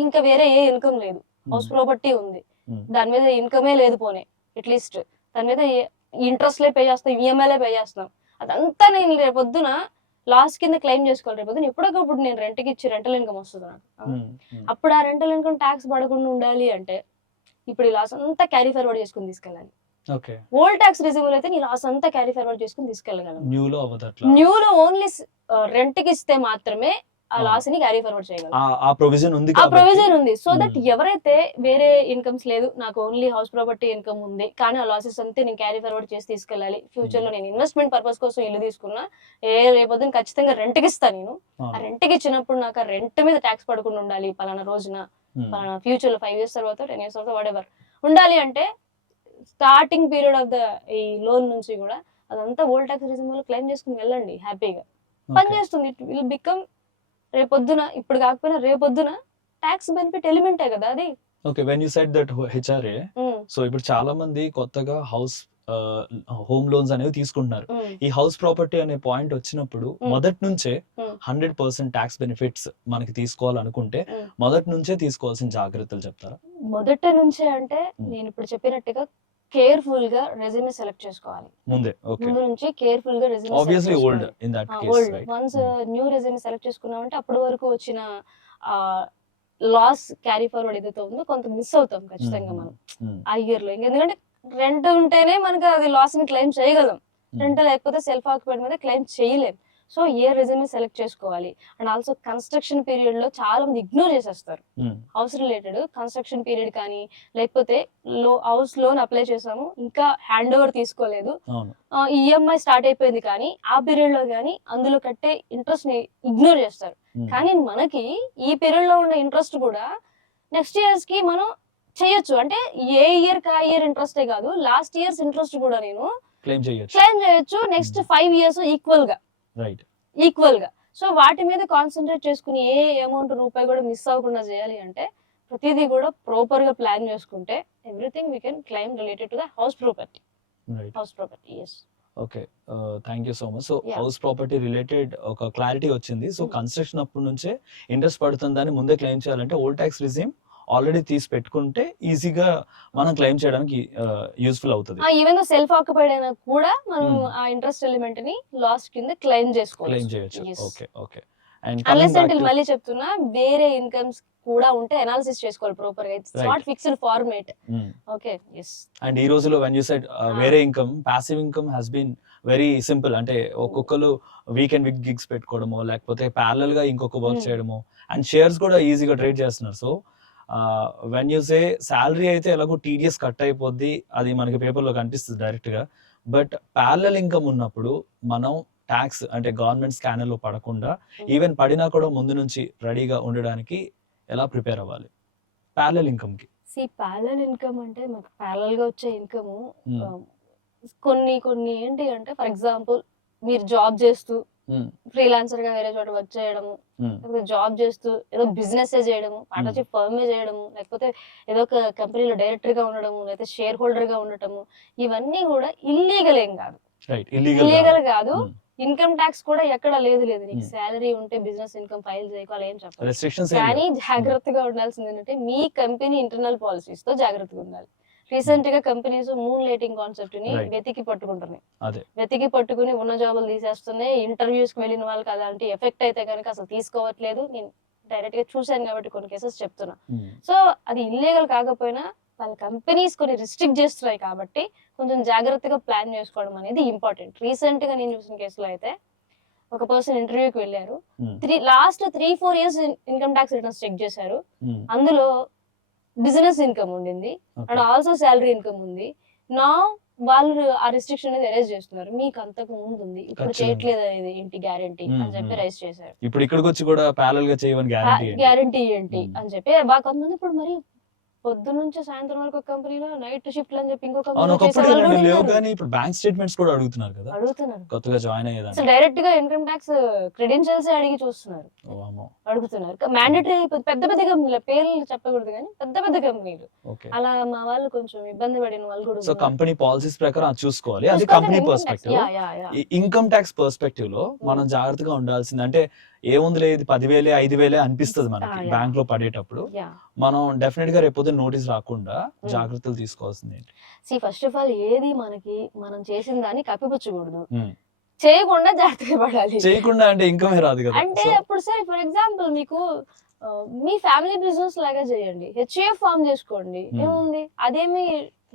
ఇంకా వేరే ఏ ఇన్కమ్ లేదు, హౌస్ ప్రాపర్టీ ఉంది దాని మీద ఇన్కమే లేదు, పోనీ అట్లీస్ట్ దాని మీద ఇంట్రెస్ట్లే పే చేస్తాం, ఈఎంఐలే పే చేస్తాం, అదంతా నేను రేపొద్దున లాస్ కింద క్లెయిమ్ చేసుకోవాలి. రేపొద్దున ఎప్పటికప్పుడు నేను రెంట్కి ఇచ్చి రెంటల్ ఇన్కమ్ వస్తుంది నాకు, అప్పుడు ఆ రెంటల్ ఇన్కమ్ ట్యాక్స్ పడకుండా ఉండాలి అంటే ఇప్పుడు ఈ లాస్ అంతా క్యారీ ఫార్వర్డ్ చేసుకుని తీసుకెళ్ళాలి. ఓల్డ్ ట్యాక్స్ రెజ్యూమ్ అయితే నీ లాస్ అంతా క్యారీ ఫార్వర్డ్ చేసుకుని తీసుకెళ్ళగలం. న్యూలో ఓన్లీ రెంట్ కి ఇస్తే మాత్రమే ఆ లాస్ ని క్యారీ ఫార్వర్డ్ చేయగలం. ఆ ప్రొవిజన్ ఉంది. సో దట్ ఎవరైతే వేరే ఇన్కమ్స్ లేదు, నాకు ఓన్లీ హౌస్ ప్రాపర్టీ ఇన్కమ్ ఉంది, కానీ ఆ లాసెస్ అంతే నేను క్యారీ ఫార్వర్డ్ చేసి తీసుకెళ్ళాలి, ఫ్యూచర్ లో నేను ఇన్వెస్ట్మెంట్ పర్పస్ కోసం ఇల్లు తీసుకున్నా రేపొద్దున ఖచ్చితంగా రెంట్ కి ఇస్తాను, నేను ఆ రెంట్ కి ఇచ్చినప్పుడు నాకు ఆ రెంట్ మీద ట్యాక్స్ పడకుండా ఉండాలి, పలానా రోజున పలానా ఫ్యూచర్ లో 5 years తర్వాత 10 years తర్వాత వాట్ ఎవర్ ఉండాలి అంటే స్టార్టింగ్ పీరియడ్ ఆఫ్ ద ఈ లోన్ నుంచి కూడా అదంతా ఓల్డ్ ట్యాక్స్ రెజ్యూమ్ లో క్లెయిమ్ చేసుకుని వెళ్ళండి, హ్యాపీగా పనిచేస్తుంది. ఇట్ విల్ బికమ్ రేపొద్దున, ఇప్పుడు కాకపోయినా రేపొద్దున ట్యాక్స్ బెనిఫిట్ ఎలిమెంటే కదా అది. Okay, when you said that HRA, so ఇప్పుడు చాలా మంది కొత్తగా హౌస్ హోమ్ లోన్స్ అనేవి తీసుకుంటున్నారు. ఈ హౌస్ ప్రాపర్టీ అనే పాయింట్ వచ్చినప్పుడు మొదటి నుంచే 100% ట్యాక్స్ బెనిఫిట్స్ మనకి తీసుకోవాలనుకుంటే మొదటి నుంచే తీసుకోవాల్సిన జాగ్రత్తలు చెప్తారా? మొదటి నుంచే అంటే నేను ఇప్పుడు చెప్పినట్టుగా కేర్ఫుల్ గా రెజ్యూమే సెలెక్ట్ చేసుకోవాలి. ముందే ఓకే. ముందు నుంచి కేర్ఫుల్ గా resume obviously old in that case old right. Once new resume select చేసుకున్నామంటే అప్పటి వరకు వచ్చిన లాస్ క్యారీ ఫార్వర్డ్ ఏదైతే ఉందో కొంత మిస్ అవుతాం ఖచ్చితంగా మనం ఆ ఇయర్ లో. ఎందుకంటే రెంట్ ఉంటేనే మనకి అది లాస్ ని క్లెయిమ్ చేయగలం, రెంట్ లేకపోతే సెల్ఫ్ ఆక్యుపైడ్ మీద క్లెయిమ్ చేయలేం. సో ఏ రెజ్యూమే సెలెక్ట్ చేసుకోవాలి. అండ్ ఆల్సో కన్స్ట్రక్షన్ పీరియడ్ లో చాలా మంది ఇగ్నోర్ చేసేస్తారు. హౌస్ రిలేటెడ్ కన్స్ట్రక్షన్ పీరియడ్ కానీ లేకపోతే హౌస్ లోన్ అప్లై చేసాము ఇంకా హ్యాండ్ ఓవర్ తీసుకోలేదు, ఈఎంఐ స్టార్ట్ అయిపోయింది కానీ ఆ పీరియడ్ లో కానీ అందులో కట్టే ఇంట్రెస్ట్ ని ఇగ్నోర్ చేస్తారు. కానీ మనకి ఈ పీరియడ్ లో ఉన్న ఇంట్రెస్ట్ కూడా నెక్స్ట్ ఇయర్స్ కి మనం చేయొచ్చు. అంటే ఏ ఇయర్ కా ఇయర్ ఇంట్రెస్టే కాదు, లాస్ట్ ఇయర్స్ ఇంట్రెస్ట్ కూడా నేను క్లెయిమ్ చేయొచ్చు నెక్స్ట్ 5 years ఈక్వల్ గా. సో వాటి మీద కాన్సన్ట్రేట్ చేసుకుని ఏ అమౌంట్ రూపాయి కూడా మిస్ అవ్వకుండా చేయాలి అంటే ప్రతిదీ కూడా ప్రాపర్ గా ప్లాన్ చేసుకుంటే everything we can claim related to the house property. yes. Okay, thank you so much. So house property related ఒక క్లారిటీ వచ్చింది. సో కన్స్ట్రక్షన్ అప్పటి నుంచే ఇంట్రెస్ట్ పడుతుందని ముందే క్లెయిమ్ చేయాలంటే ఓల్డ్ ట్యాక్స్ రిజిమ్ ఆల్రెడీ తీసి పెట్టుకుంటే ఈజీగా మనం క్లెయిమ్ చేయడానికి యూస్ఫుల్ అవుతుంది. ఈవెన్ సెల్ఫ్ ఆక్యుపైడ్ అయినా కూడా మనం ఆ ఇంట్రెస్ట్ ఎలిమెంట్ ని లాస్ కింద క్లెయిమ్ చేయొచ్చు. Okay okay. అన్లెస్ అంటిల్ మళ్ళీ చెప్తున్నా వేరే ఇన్కమ్స్ కూడా ఉంటే అనాలిసిస్ చేసుకోవాలి ప్రాపర్ గా. It's not fixed format. Okay yes. And ఈ రోజులో వెన్ యూ సెడ్ వేరే income, passive income has been very simple. అంటే ఒక్కొక్కరు వీకెండ్ గిగ్స్ పెట్టుకోవడమో లేకపోతే ప్యారలల్ గా ఇంకొక వర్క్ చేయడమో, అండ్ షేర్స్ కూడా ఈజీగా ట్రేడ్ చేస్తున్నారు. So when you say salary అయితే ఎలాగో టీడీఎస్ కట్ అయిపోద్ది, అది మనకి పేపర్లో కనిపిస్తుంది డైరెక్ట్ గా. బట్ ప్యారలల్ ఇన్కమ్ ఉన్నప్పుడు మనం ట్యాక్స్ అంటే గవర్నమెంట్ స్కానర్ లో పడకుండా, ఈవెన్ పడినా కూడా ముందు నుంచి రెడీగా ఉండడానికి ఎలా ప్రిపేర్ అవ్వాలి ప్యారలల్ ఇన్కమ్ కి? ప్యారలల్ ఇన్కమ్ అంటే మనకు ప్యారలల్ గా వచ్చే ఇన్కమ్ కొన్ని ఏంటి అంటే ఫర్ ఎగ్జాంపుల్ మీరు జాబ్ చేస్తూ ఫ్రీలాన్సర్ గా వేరే చోట వర్క్ చేయడము, లేకపోతే జాబ్ చేస్తూ ఏదో బిజినెస్ చేయడము, పార్ట్నర్షిప్ ఫర్మ్ చేయడము, లేకపోతే ఏదో ఒక కంపెనీలో డైరెక్టర్ గా ఉండడము, లేకపోతే షేర్ హోల్డర్ గా ఉండటము, ఇవన్నీ కూడా ఇల్లీగల్ ఏం కాదు. ఇల్లీగల్ కాదు. ఇన్కమ్ ట్యాక్స్ కూడా ఎక్కడ లేదు. నీకు శాలరీ ఉంటే బిజినెస్ ఇన్కమ్ ఫైల్ చేయకోవాలి ఏం చెప్పాలి. కానీ జాగ్రత్తగా ఉండాల్సింది ఏంటంటే మీ కంపెనీ ఇంటర్నల్ పాలసీస్ తో జాగ్రత్తగా ఉండాలి. రీసెంట్ గా కంపెనీస్ మూన్ లైటింగ్ కాన్సెప్ట్ ని వెతికి పట్టుకుంటున్నాయి. వెతికి పట్టుకుని ఉన్న జాబులు తీసేస్తున్నాయి. ఇంటర్వ్యూస్ కి వెళ్ళిన వాళ్ళకి అలాంటి ఎఫెక్ట్ అయితే కనుక అసలు తీసుకోవట్లేదు. నేను డైరెక్ట్ గా చూసాను కాబట్టి కొన్ని కేసెస్ చెప్తున్నా. సో అది ఇల్లీగల్ కాకపోయినా వాళ్ళ కంపెనీస్ కొన్ని రిస్ట్రిక్ట్ చేస్తున్నాయి కాబట్టి కొంచెం జాగ్రత్తగా ప్లాన్ చేసుకోవడం అనేది ఇంపార్టెంట్. రీసెంట్ గా నేను చూసిన కేసులో అయితే ఒక పర్సన్ ఇంటర్వ్యూకి వెళ్ళారు, last 3-4 years income tax returns check చేశారు. అందులో బిజినెస్ ఇన్కమ్ ఉండింది అండ్ ఆల్సో శాలరీ ఇన్కమ్ ఉంది. నా వాళ్ళు ఆ రిస్ట్రిక్షన్ అనేది అరేంజ్ చేస్తున్నారు. మీకు అంతకు ముందు ఉంది, ఇప్పుడు చేయట్లేదు అనేది ఏంటి గ్యారంటీ అని చెప్పి రైజ్ చేశారు. ఇప్పుడు ఇక్కడికి వచ్చి కూడా ప్యారలల్ గా చేయమని గ్యారంటీ ఏంటి అని చెప్పి బాగా కొంతమంది ఇప్పుడు మరి పొద్దు నుంచి సాయంత్రం వరకు ఒక కంపెనీలో నైట్ షిఫ్ట్ అని చెప్పి ఇంకొక బ్యాంక్ స్టేట్మెంట్స్ కూడా అడుగుతున్నారు కదా, కొత్తగా జాయిన్ అయ్యేదాన్ని డైరెక్ట్ గా ఇన్కమ్ ట్యాక్స్ క్రెడెన్షియల్స్ అడిగి చూస్తున్నారు, అడుగుతున్నారు. మ్యాండేటరీ పెద్ద పెద్ద కంపెనీల పేర్లు చెప్పకూడదు కానీ పెద్ద పెద్ద కంపెనీలు అలా మా వాళ్ళు కొంచెం ఇబ్బంది పడిన వాళ్ళు కూడా. సో కంపెనీ పాలసీస్ ప్రకారం అది చూసుకోవాలి. అది company perspective. Income tax perspective లో మనం జాగ్రత్తగా ఉండాల్సింది అంటే ఏముంది లేదు 10,000 5,000 అనిపిస్తుంది మనకి బ్యాంక్ లో పడేటప్పుడు. మనం డెఫినెట్ గా రేపు నోటీస్ రాకుండా జాగ్రత్తలు తీసుకోవాల్సింది ఏంటి? ఫస్ట్ ఆఫ్ ఆల్ ఏది మనకి మనం చేసిన దాన్ని కప్పిపుచ్చకూడదు, చేయకుండా జాగ్రత్తగా పడాలి. చేయకుండా అంటే ఇన్కమ్ రాదు కదా. అంటే అప్పుడు సరే ఫర్ ఎగ్జాంపుల్ మీకు మీ ఫ్యామిలీ బిజినెస్ లాగా చేయండి, హెచ్ఏఎఫ్ ఫార్మ్ చేసుకోండి, ఏముంది అదేమి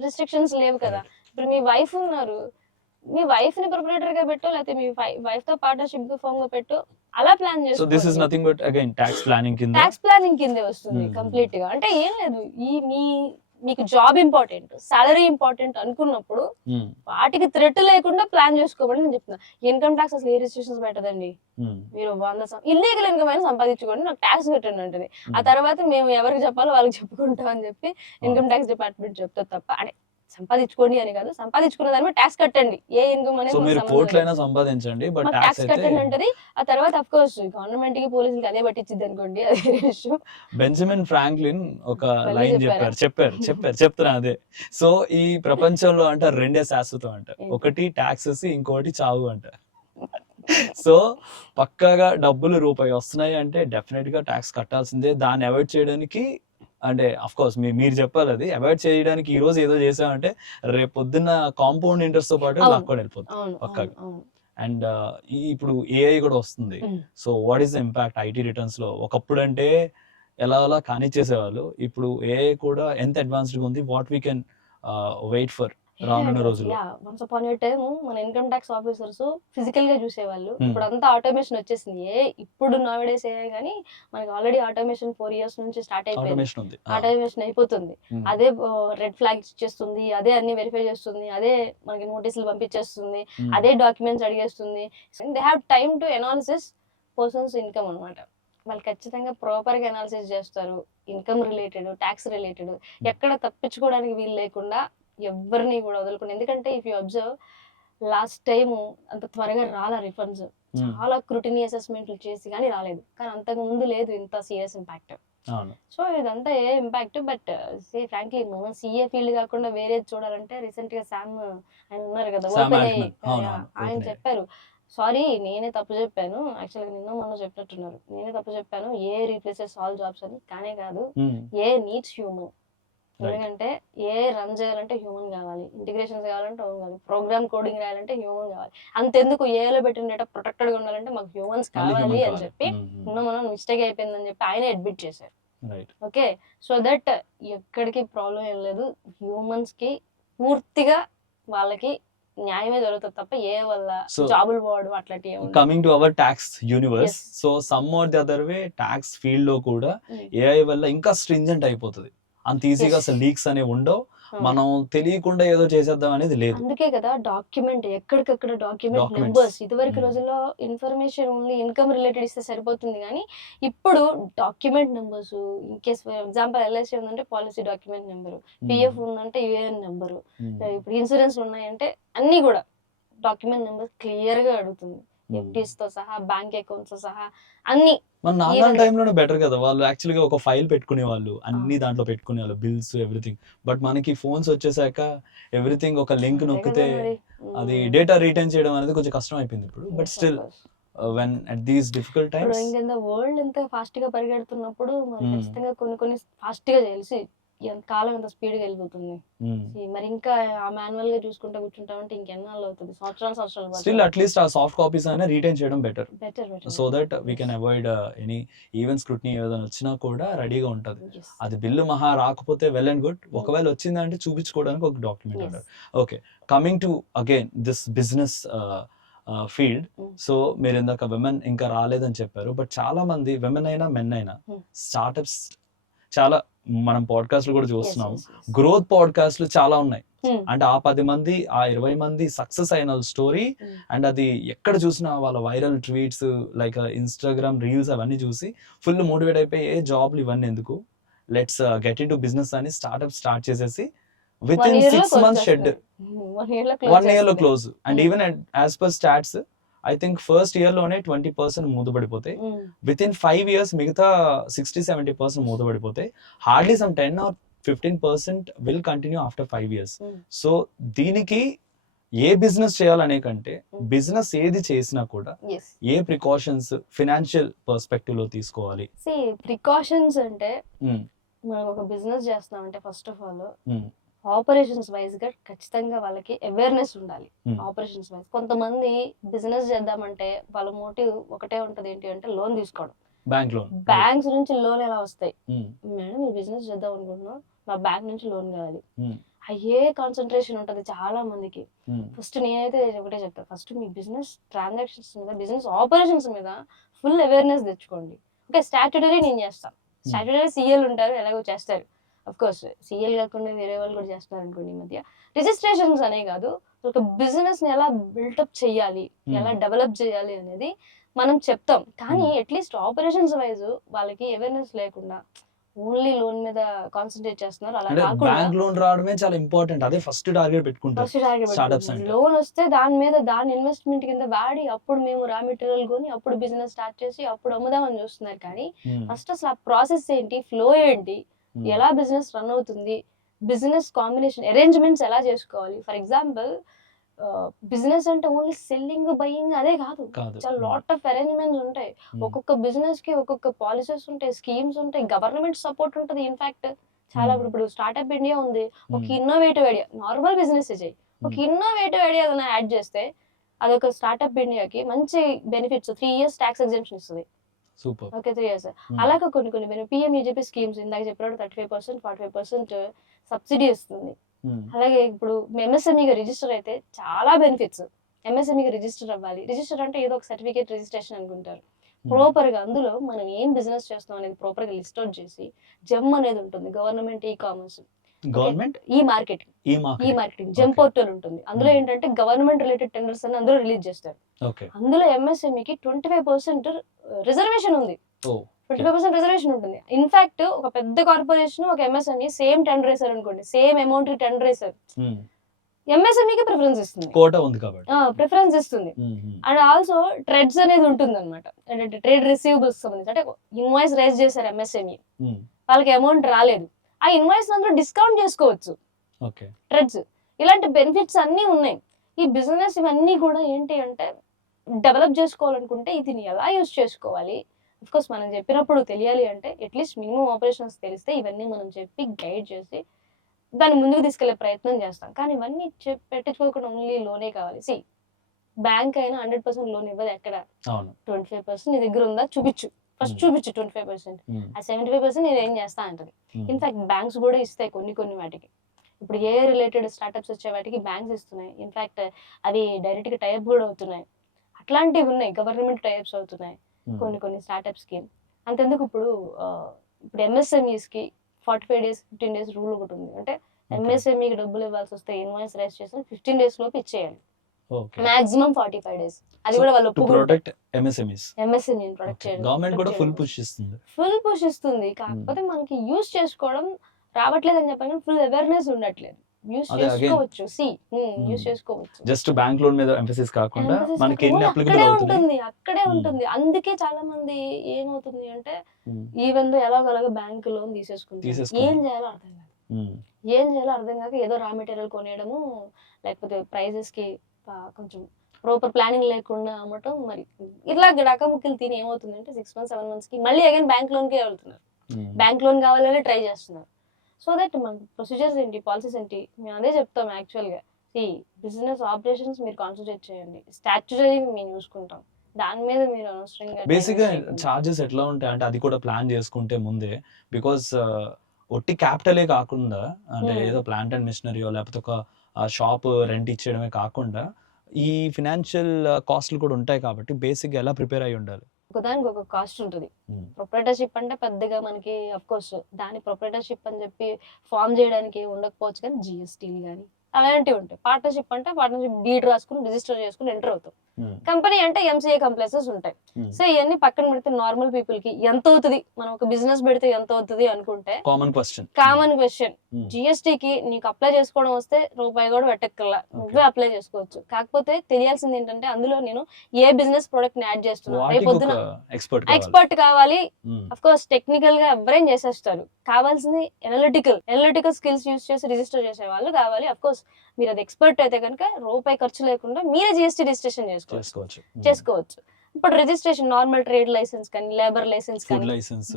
రిస్ట్రిక్షన్స్ లేవు కదా. ఇప్పుడు మీ వైఫ్ ఉన్నారు, మీ వైఫ్ ని ప్రొపరేటర్ గా పెట్టో లేకపోతే మీ వైఫ్ తో పార్ట్నర్షిప్ ఫార్మ్ గా పెట్టో అలా ప్లాన్ చేసుకోండి. So this is nothing but again talks planning కిందే వస్తుంది కంప్లీట్ గా. అంటే ఏం లేదు, మీకు జాబ్ ఇంపార్టెంట్, సాలరీ ఇంపార్టెంట్ అనుకున్నప్పుడు వాటికి థ్రెట్ లేకుండా ప్లాన్ చేసుకోమని నేను చెప్తున్నా. ఇన్కమ్ ట్యాక్స్ అసలు ఏ రిస్ట్రిక్షన్స్ పెట్టదండి. మీరు 100 ఇల్లీగల్ ఇన్కమ్ అయినా సంపాదించుకోండి, నాకు ట్యాక్స్ కట్టండి అంటది. ఆ తర్వాత మేము ఎవరికి చెప్పాలో వాళ్ళకి చెప్పుకుంటాం అని చెప్పి ఇన్కమ్ ట్యాక్స్ డిపార్ట్మెంట్ చెప్తారు తప్ప. అంటే సంపాదించుకోండి అని కాదు, సంపాదించుకున్న దాని మీద ట్యాక్స్ కట్టండి, ఏ ఇన్కమ్ అనేది సో మాకు మీరు సంబంధం లేదు. కోట్లైనా సంపాదించండి బట్ మాకు ట్యాక్స్ ట్యాక్స్ అయితే కట్టండి అంటది. ఆ తర్వాత అఫ్ కోర్స్ గవర్నమెంట్ కి పోలీసులకి అదే పట్టించిద్ది అనుకోండి, అది వేరే విషయం. బెంజమిన్ ఫ్రాంక్లిన్ ఒక మళ్ళీ లైన్ చెప్పారా? చెప్తున్నా అదే. సో ఈ ప్రపంచంలో అంట రెండే శాశ్వతం అంట, ఏంటి? ఒకటి ట్యాక్సెస్, ఇంకోటి చావు అంట. సో పక్కాగా డబ్బులు రూపాయి వస్తున్నాయి అంటే డెఫినెట్ గా ట్యాక్స్ కట్టాల్సిందే. దాన్ని అవాయిడ్ చేయడానికి అంటే అఫ్ కోర్స్ మీరు చెప్పాలి, అది అవాయిడ్ చేయడానికి ఈ రోజు ఏదో చేసామంటే రేపు పొద్దున్న కాంపౌండ్ ఇంట్రెస్ట్ తో పాటు అవును. లాక్కొని వెళ్ళిపోతుంది అవును, పక్కాగా. అవును. అండ్ ఇప్పుడు ఏఐ కూడా వస్తుంది. Mm. So what is the impact IT returns లో? ఒకప్పుడు అంటే ఎలా అలా కానిచ్చేసేవాళ్ళు, ఇప్పుడు ఏఐ కూడా ఎంత అడ్వాన్స్డ్ గా ఉంది, what we can wait for రానున్న రోజుల్లో. వన్స్ అపాన్ ఏ టైమ్ మన ఇన్కమ్ ట్యాక్స్ ఆఫీసర్స్ ఫిజికల్ గా చూసేవాళ్ళు, ఇప్పుడు అంతా ఆటోమేషన్ వచ్చేసింది. ఇప్పుడు నవడేస్ ఏ కానీ మనకి ఆల్రెడీ ఆటోమేషన్ 4 years నుంచి స్టార్ట్ అయిపోయింది. ఆటోమేషన్ ఉంది. ఆటోమేషన్ అయిపోతుంది. అదే రెడ్ ఫ్లాగ్స్ ఇచ్చేస్తుంది, అదే అన్ని వెరిఫై చేస్తుంది, అదే మనకి నోటీసులు పంపించేస్తుంది, అదే డాక్యుమెంట్స్ అడిగేస్తుంది. They have time to analysis persons income అన్నమాట. వాళ్ళు ఖచ్చితంగా ప్రాపర్ గా ఎనాలిసిస్ చేస్తారు, ఇన్కమ్ రిలేటెడ్, ట్యాక్స్ రిలేటెడ్, ఎక్కడ తప్పించుకోవడానికి వీలు లేకుండా ఎవరిని కూడా వదులుకుని. ఎందుకంటే if you observe last time అంత త్వరగా రాలా రిఫండ్స్, చాలా క్రూటినీ అసెస్మెంట్లు చేసి కానీ రాలేదు. కానీ అంతకు ముందు లేదు ఇంత సీరియస్ ఇంపాక్ట్. సో ఇదంతా ఏ ఇంపాక్ట్. బట్ సే ఫ్రాంక్లీ మనం సిఏ ఫీల్డ్ కాకుండా వేరేది చూడాలంటే రీసెంట్ గా శామ్ ఆయన ఉన్నారు కదా, ఆయన చెప్పారు, సారీ నేనే తప్పు చెప్పాను, యాక్చువల్గా నిన్న మొన్న చెప్పినట్టున్నారు, నేనే తప్పు చెప్పాను, ఏ రీప్లేసెస్ ఆల్ జాబ్స్ అని. కానే కాదు, ఏ నీడ్స్ హ్యూమన్. ఎందుకంటే ఏ రన్ చేయాలంటే హ్యూమన్ కావాలి, ఇంటిగ్రేషన్స్ కావాలంటే హ్యూమన్ కావాలి, ప్రోగ్రామ్ కోడింగ్ రాయాలంటే హ్యూమన్ కావాలి. అంతెందుకు ఏలో పెట్టిన డేటా ప్రొటెక్టెడ్ గా ఉండాలంటే మాకు హ్యూమన్స్ కావాలి అని చెప్పి మనం మిస్టేక్ అయిపోయిందని చెప్పి ఆయనే అడ్మిట్ చేశారు. ఓకే, సో దట్ ఎక్కడికి ప్రాబ్లం ఏం లేదు, హ్యూమన్స్ కి పూర్తిగా వాళ్ళకి న్యాయమే జరుగుతుంది తప్ప ఏ వల్ల జాబులు పోవడం అట్లాంటివి. Coming to our tax universe, so some or the other way tax field లో కూడా ఏఐ వల్ల ఇంకా స్ట్రింజెంట్ అయిపోతుంది. అంత ఈజీగా అసలు లీక్స్ అనేవి ఉండవు, మనం తెలియకుండా ఏదో చేసేద్దాం అనేది లేదు. అందుకే కదా డాక్యుమెంట్ ఎక్కడికక్కడ డాక్యుమెంట్ నెంబర్స్. ఇదివరకు రోజుల్లో ఇన్ఫర్మేషన్ ఓన్లీ ఇన్కమ్ రిలేటెడ్ ఇస్తే సరిపోతుంది, కానీ ఇప్పుడు document numbers, in case for example LIC ఉందంటే పాలసీ డాక్యుమెంట్ నెంబరు, పిఎఫ్ ఉందంటే యుఏఎన్ నెంబరు, ఇప్పుడు ఇన్సూరెన్స్ ఉన్నాయంటే అన్ని కూడా డాక్యుమెంట్ నెంబర్ క్లియర్ గా అడుగుతుంది, ఎఫ్టీస్ తో సహా, బ్యాంక్ అకౌంట్స్ తో సహా అన్ని. మన నాన్న టైంలోనే బెటర్ కదా, వాళ్ళు యాక్చువల్గా ఒక ఫైల్ పెట్టుకునే వాళ్ళు, అన్ని దాంట్లో పెట్టుకునే వాళ్ళు, బిల్స్ ఎవ్రీథింగ్. బట్ మనకి ఫోన్స్ వచ్చేసాక ఎవ్రీథింగ్ ఒక లింక్ నొక్కితే అది డేటా రిటైన్ చేయడం అనేది కొంచెం కష్టం అయిపోయింది ఇప్పుడు. But still when at these difficult times, world ఎంత ఫాస్ట్ గా పరిగెడుతున్నప్పుడు మరి ఖచ్చితంగా కొన్ని ఫాస్ట్ గా చేయాల్సి, కాలం ఎంత స్పీడ్ గా వెళ్ళిపోతుంది. మరి ఇంకా ఆ మాన్యువల్ గా చూసుకుంటా కూర్చుంటామంటే ఇంకెన్నాళ్ళు అవుతుంది, సంవత్సరాలు. స్టిల్ అట్లీస్ట్ ఆ సాఫ్ట్ కాపీస్ అయినా రిటైన్ చేయడం better, so that we can avoid any even scrutiny ఏదైనా వచ్చినా కూడా రెడీగా ఉంటుంది. అది బిల్లు మహా రాకపోతే వెల్ అండ్ గుడ్, ఒకవేళ వచ్చిందంటే చూపించుకోవడానికి ఒక డాక్యుమెంట్ ఉంటుంది. Okay, coming to again this business field. So మీరు ఇందాక విమెన్ ఇంకా రాలేదని చెప్పారు, బట్ చాలా మంది విమెన్ అయినా మెన్ అయినా స్టార్ట్అప్స్ చాలా మనం పాడ్కాస్ట్లు కూడా చూస్తున్నాం, గ్రోత్ పాడ్కాస్ట్లు చాలా ఉన్నాయి. అంటే ఆ 10 మంది ఆ 20 మంది సక్సెస్ అయిన స్టోరీ, అండ్ అది ఎక్కడ చూసినా వాళ్ళ viral tweets like Instagram reels అవన్నీ చూసి ఫుల్ మోటివేట్ అయిపోయి ఏ జాబ్లు ఇవన్నీ ఎందుకు, let's get into business అని స్టార్ట్ చేసేసి విత్ ఇన్ 6 months షెడ్ 1 year లో close. And even as per stats I think first year లోనే 20% మూతపడిపోతాయి, విత్ ఇన్ 5 years మిగతా 60-70% మూతపడిపోతాయి, hardly some 10 or 15% will continue after 5 years. So దీనికి ఏ బిజినెస్ చేయాలనే కంటే బిజినెస్ ఏది చేసినా కూడా ఏ ప్రికాషన్స్ ఫైనాన్షియల్ పర్స్పెక్టివ్ లో తీసుకోవాలి. ప్రికాషన్స్ అంటే మనం ఒక బిజినెస్ చేస్తున్నామంటే first of all operations wise గా ఖచ్చితంగా వాళ్ళకి అవేర్నెస్ ఉండాలి. ఆపరేషన్స్ వైజ్ కొంతమంది బిజినెస్ చేద్దామంటే వాళ్ళ మోటివ్ ఒకటే ఉంటది, ఏంటి అంటే లోన్ తీసుకోవడం. బ్యాంక్స్ నుంచి లోన్ ఎలా వస్తాయి మేడం, ఈ బిజినెస్ చేద్దాం అనుకుంటున్నాం, మా బ్యాంక్ నుంచి లోన్ కావాలి, అయ్యే కాన్సన్ట్రేషన్ ఉంటది చాలా మందికి. ఫస్ట్ నేనైతే ఒకటే చెప్తాను, ఫస్ట్ మీ బిజినెస్ ట్రాన్సాక్షన్స్ మీద, బిజినెస్ ఆపరేషన్స్ మీద ఫుల్ అవేర్నెస్ తెచ్చుకోండి. ఓకే, స్టాట్యుటరీ నేను చేస్తాను, స్టాట్యుటరీ సీఎల్ ఉంటారు ఎలాగో చేస్తారు, అఫ్ కోర్స్ సీఎల్ కాకుండా వేరే వాళ్ళు కూడా చేస్తున్నారు అనుకోండి. ఈ మధ్య రిజిస్ట్రేషన్స్ అనే కాదు, ఒక బిజినెస్ ని ఎలా బిల్డప్ చేయాలి, ఎలా డెవలప్ చేయాలి అనేది మనం చెప్తాం, కానీ అట్లీస్ట్ ఆపరేషన్స్ వైజ్ వాళ్ళకి అవేర్నెస్ లేకుండా ఓన్లీ లోన్ మీద కాన్సన్ట్రేట్ చేస్తున్నారు. అలా అంటే కాకుండా బ్యాంక్ లోన్ రావడమే చాలా ఇంపార్టెంట్, అదే ఫస్ట్ టార్గెట్ పెట్టుకుంటారు ఫస్ట్ టార్గెట్ స్టార్ట్అప్స్ పెట్టుకుంటున్నారు. అంటే. లోన్ వస్తే దాని మీద దాని ఇన్వెస్ట్మెంట్ కింద వాడి అప్పుడు మేము రా మెటీరియల్ కొని అప్పుడు బిజినెస్ స్టార్ట్ చేసి అప్పుడు అమ్ముదామని చూస్తున్నారు. కానీ ఫస్ట్ అసలు ఆ ప్రాసెస్ ఏంటి, ఫ్లో ఏంటి, ఎలా బిజినెస్ రన్ అవుతుంది, బిజినెస్ కాంబినేషన్ అరేంజ్మెంట్స్ ఎలా చేసుకోవాలి. ఫర్ ఎగ్జాంపుల్ బిజినెస్ అంటే ఓన్లీ సెల్లింగ్ బయింగ్ అదే కాదు, కాదు. చాలా లాట్ ఆఫ్ అరేంజ్మెంట్స్ ఉంటాయి. ఒక్కొక్క బిజినెస్ కి ఒక్కొక్క పాలసీస్ ఉంటాయి, స్కీమ్స్ ఉంటాయి, గవర్నమెంట్ సపోర్ట్ ఉంటుంది. ఇన్ఫాక్ట్ చాలా ఇప్పుడు స్టార్ట్అప్ ఇండియా ఉంది, ఒక ఇన్నోవేటివ్ ఐడియా, నార్మల్ బిజినెస్ చేయి, ఒక ఇన్నోవేటివ్ ఐడియా ఏదైనా యాడ్ చేస్తే అదొక స్టార్ట్అప్ ఇండియాకి మంచి బెనిఫిట్స్. 3 years ట్యాక్స్ ఎగ్జెంప్షన్ ఇస్తుంది. సూపర్. Okay, 3 years. అలాగే కొన్ని పిఎంఈజీపీ స్కీమ్స్ ఇందాక చెప్పినట్టు 35%, 45% సబ్సిడీ ఇస్తుంది. అలాగే ఇప్పుడు ఎంఎస్ఎంఈగా రిజిస్టర్ అయితే చాలా బెనిఫిట్స్. ఎంఎస్ఎంఈగా రిజిస్టర్ అవ్వాలి. రిజిస్టర్ అంటే ఏదో ఒక సర్టిఫికేట్ రిజిస్ట్రేషన్ అనుకుంటారు. ప్రాపర్ గా అందులో మనం ఏం బిజినెస్ చేస్తాం అనేది ప్రాపర్ గా లిస్ట్ అవుట్ చేసి జెమ్ అనేది ఉంటుంది, గవర్నమెంట్ ఈ కామర్స్, గవర్నమెంట్ ఈ మార్కెటింగ్, ఈ మార్కెటింగ్ జెమ్ పోర్టల్ ఉంటుంది. అందులో ఏంటంటే గవర్నమెంట్ రిలేటెడ్ టెండర్స్ అని అందులో రిలీజ్ చేస్తారు. అందులో ఎంఎస్ఎంఈకి 25% రిజర్వేషన్ ఉంది. 25% రిజర్వేషన్ ఉంటుంది. ఇన్ఫాక్ట్ ఒక పెద్ద కార్పొరేషన్ ఒక ఎంఎస్ఎంఈ సేమ్ టెండర్ వేసారు అనుకోండి, సేమ్ అమౌంట్ కి టెండర్ వేసారు, ఎంఎస్ఎంఈకి ప్రిఫరెన్స్ ఇస్తుంది, కోటా ఉంది కాబట్టి ప్రిఫరెన్స్ ఇస్తుంది. అండ్ ఆల్సో ట్రెడ్స్ అనేది ఉంటుంది అనమాట, అంటే ట్రేడ్ రిసీవబుల్స్ సంబంధించి. అంటే ఇన్వాయిస్ రైజ్ చేశారు ఎంఎస్ఎంఈ, వాళ్ళకి అమౌంట్ రాలేదు, ఆ ఇన్వాయిస్ అందులో డిస్కౌంట్ చేసుకోవచ్చు. ట్రెడ్స్ ఇలాంటి బెనిఫిట్స్ అన్ని ఉన్నాయి. ఈ బిజినెస్ ఇవన్నీ కూడా ఏంటి అంటే డెవలప్ చేసుకోవాలనుకుంటే ఇది ఎలా యూజ్ చేసుకోవాలి, అఫ్ కోర్స్ మనం చెప్పినప్పుడు తెలియాలి అంటే అట్లీస్ట్ మినిమం ఆపరేషన్స్ తెలిస్తే ఇవన్నీ మనం చెప్పి గైడ్ చేసి దాన్ని ముందుకు తీసుకెళ్లే ప్రయత్నం చేస్తాం. కానీ ఇవన్నీ పెట్టించుకోకుండా ఓన్లీ లోనే కావాలి. బ్యాంక్ అయినా 100% లోన్ ఇవ్వదు. ఎక్కడ 25% నీ దగ్గర ఉందా చూపించు, ఫస్ట్ చూపించు 25%, ఆ 75% నేను ఏం చేస్తా అంటది. ఇన్ఫాక్ట్ బ్యాంక్స్ కూడా ఇస్తాయి కొన్ని వాటికి. ఇప్పుడు ఏ రిలేటెడ్ స్టార్ట్అప్స్ వచ్చే వాటికి బ్యాంక్స్ ఇస్తున్నాయి. ఇన్ఫాక్ట్ అవి డైరెక్ట్ గా టైప్ కూడా అవుతున్నాయి. అట్లాంటివి ఉన్నాయి, గవర్నమెంట్ టైప్స్ అవుతున్నాయి కొన్ని స్టార్ట్అప్స్ కి. అంతెందుకు ఇప్పుడు ఎంఎస్ఎంఈస్ కి 45 days 15 days రూల్ ఒకటి ఉంది. అంటే ఎంఎస్ఎంఈకి డబ్బులు ఇవ్వాల్సి వస్తే ఇన్వాయిస్ రైజ్ చేసిన 15 days లోపు ఇచ్చేయాలి, మాక్సిమం 45 days. అది కూడా వాళ్ళు ప్రొటెక్ట్ ఎంఎస్ఎంఈస్ ప్రొటెక్ట్ చేయడం. గవర్నమెంట్ కూడా ఫుల్ పుష్ ఇస్తుంది. కాకపోతే మనకి యూస్ చేసుకోవడం రావట్లేదు అని చెప్పాను, ఫుల్ అవేర్నెస్ ఉండట్లేదు. యూస్ చేసుకోవచ్చు, యూస్ చేసుకోవచ్చు. జస్ట్ బ్యాంక్ లోన్ మీద ఎంఫసిస్ కాకుండా మనకి ఎన్ని అప్లికబుల్ అవుతుంది అక్కడే ఉంటుంది. అందుకే చాలా మంది ఏమవుతుంది అంటే ఈవెన్ దో ఎలాగోలాగా బ్యాంక్ లోన్ తీసేసుకుంటారు. ఏం చేయాలో అర్థం కాక ఏదో రా మెటీరియల్ కొనేయడము, లేకపోతే ప్రైజెస్ కి కొంచెం ప్రాపర్ ప్లానింగ్ లేకుండా అమ్మటం. మరి ఇట్లా డకాముక్కలు తిని ఏమవుతుందంటే 6 months 7 months కి మళ్ళీ అగైన్ బ్యాంక్ లోన్ కే వెళ్తున్నారు. బ్యాంక్ లోన్ కావాలని ట్రై చేస్తున్నారు. సో దట్ మన ప్రొసీజర్స్ ఏంటి, పాలసీస్ ఏంటి, మేము అదే చెప్తాం యాక్చువల్గా. బిజినెస్ ఆపరేషన్స్ మీరు కాన్సన్ట్రేట్ చేయండి, స్టాట్యుటరీ మేము చూసుకుంటాం, దాని మీద మీరు అనవసరంగా. బేసిక్ గా చార్జెస్ ఎట్లా ఉంటాయి అంటే అది కూడా ప్లాన్ చేసుకుంటే ముందే, బికాస్ ఒట్టి క్యాపిటలే కాకుండా అంటే ఏదో ప్లాంట్ అండ్ మిషనరీయో లేకపోతే ఒక షాప్ రెంట్ ఇచ్చేయడమే కాకుండా ఈ ఫినాన్షియల్ కాస్ట్లు కూడా ఉంటాయి. కాబట్టి బేసిక్ గా ఎలా ప్రిపేర్ అయి ఉండాలి. ఒకదానికి ఒక కాస్ట్ ఉంటుంది. ప్రొప్రైటర్షిప్ అంటే పెద్దగా మనకి అఫ్ కోర్స్ దాని ప్రొప్రైటర్షిప్ అని చెప్పి ఫామ్ చేయడానికి ఉండకపోవచ్చు, కానీ జిఎస్టీలు కానీ అలాంటివి ఉంటాయి. పార్ట్నర్షిప్ అంటే పార్ట్నర్షిప్ డీడ్ రాసుకుని రిజిస్టర్ చేసుకుని ఎంటర్ అవుతాం. కంపెనీ అంటే ఎంసీఏ కంప్లైన్సెస్ ఉంటాయి. సో ఇవన్నీ పక్కన పెడితే నార్మల్ పీపుల్ కి ఎంత అవుతుంది, మనం ఒక బిజినెస్ పెడితే ఎంత అవుతుంది అనుకుంటే కామన్ క్వశ్చన్. జిఎస్టీకి నీకు అప్లై చేసుకోవడం వస్తే రూపాయి కూడా పెట్టక్కర్లా, నువ్వే అప్లై చేసుకోవచ్చు. కాకపోతే తెలియాల్సింది ఏంటంటే అందులో నేను ఏ బిజినెస్ ప్రొడక్ట్ ని యాడ్ చేస్తున్నాను. రేపు పొద్దున ఎక్స్పర్ట్ కావాలి, అఫ్ కోర్స్ టెక్నికల్ గా ఎవరైనా చేసేస్తారు. కావాల్సింది ఎనలిటికల్ స్కిల్స్ యూస్ చేసి రిజిస్టర్ చేసే వాళ్ళు కావాలి. అఫ్ కోర్స్ మీరు అది ఎక్స్పర్ట్ అయితే కనుక రూపాయి ఖర్చు లేకుండా మీరే జిఎస్టీ రిజిస్ట్రేషన్ చేసుకోవచ్చు. ఇప్పుడు రిజిస్ట్రేషన్ నార్మల్ ట్రేడ్ లైసెన్స్ కానీ, లేబర్ లైసెన్స్ కానీ,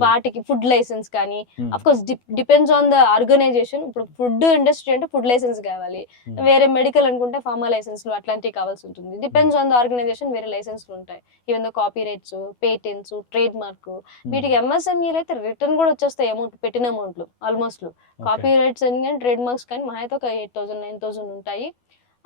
వాటికి ఫుడ్ లైసెన్స్ కానీ, of course depends on the organisation. ఇప్పుడు ఫుడ్ ఇండస్ట్రీ అంటే ఫుడ్ లైసెన్స్ కావాలి, వేరే మెడికల్ అనుకుంటే ఫార్మా లైసెన్స్లు అట్లాంటివి కావాల్సి ఉంటుంది. డిపెండ్స్ ఆన్ ద ఆర్గనైజేషన్ వేరే లైసెన్స్లు ఉంటాయి. Even though copy rights, patents, trade mark, వీటికి ఎంఎస్ఎంఈలు అయితే రిటర్న్ కూడా వచ్చేస్తాయి అమౌంట్, పెట్టిన అమౌంట్లు ఆల్మోస్ట్. కాపీ రైట్స్ కానీ ట్రేడ్ మార్క్స్ కానీ మహా అయితే ఒక 8,000 9,000 ఉంటాయి.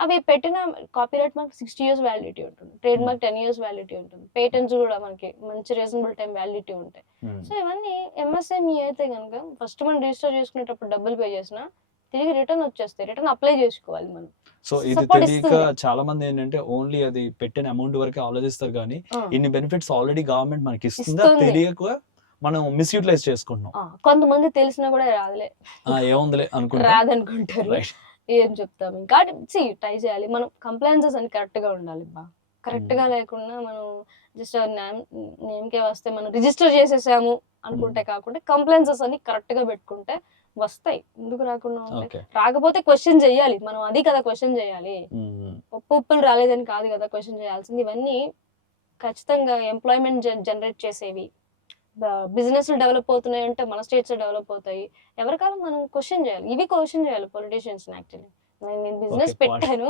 అవి పెట్టిన కాపీరైట్ మార్క్ 60 years వ్యాలిడిటీ ఉంటుంది, ట్రేడ్ మార్క్ 10 years వ్యాలిడిటీ ఉంటుంది, పేటెంట్స్ కూడా మనకి మంచి రీజనబుల్ టైం వ్యాలిడిటీ ఉంటాయి. సో ఇవన్నీ ఎంఎస్ఎంఈ అయితే కనుక ఫస్ట్ మనం రిజిస్టర్ చేసుకునేటప్పుడు డబ్బులు పే చేసినా తిరిగి రిటర్న్ వచ్చేస్తాయి. రిటర్న్ అప్లై చేసుకోవాలి మనం. సో ఇది తెలియక చాలా మంది ఏంటంటే ఓన్లీ అది పెట్టిన అమౌంట్ వరకే ఆలోచిస్తారు, కానీ ఇన్ని బెనిఫిట్స్ ఆల్రెడీ గవర్నమెంట్ మనకి ఇస్తుందా తెలియక మనం మిస్యూటిలైజ్ చేసుకుంటున్నాం. కొంతమంది తెలిసినా కూడా రాదులే ఏముందిలే అనుకుంటా రాదనుకుంటారు. ఏం చెప్తాం ఇంకా ట్రై చేయాలి. మనం కంప్లైన్సెస్ అని కరెక్ట్ గా ఉండాలి బా. కరెక్ట్ గా లేకుండా మనం జస్ట్ నేమ్కే వస్తే మనం రిజిస్టర్ చేసేసాము అనుకుంటే కాకుండా కంప్లైన్సెస్ అని కరెక్ట్ గా పెట్టుకుంటే వస్తాయి. ఎందుకు రాకుండా ఉంటాయి? రాకపోతే క్వశ్చన్ చేయాలి మనం, అది కదా క్వశ్చన్ చేయాలి. ఒప్పులు రాలేదని కాదు కదా క్వశ్చన్ చేయాల్సింది. ఇవన్నీ ఖచ్చితంగా ఎంప్లాయ్మెంట్ జనరేట్ చేసేవి. బిజినెస్ డెవలప్ అవుతున్నాయి అంటే మన స్టేట్స్ డెవలప్ అవుతాయి. ఎవరికాలం మనం క్వశ్చన్ చేయాలి. ఇవి క్వశ్చన్ చేయాలి పొలిటీషియన్స్. యాక్చువల్లీ నేను బిజినెస్ పెట్టాను.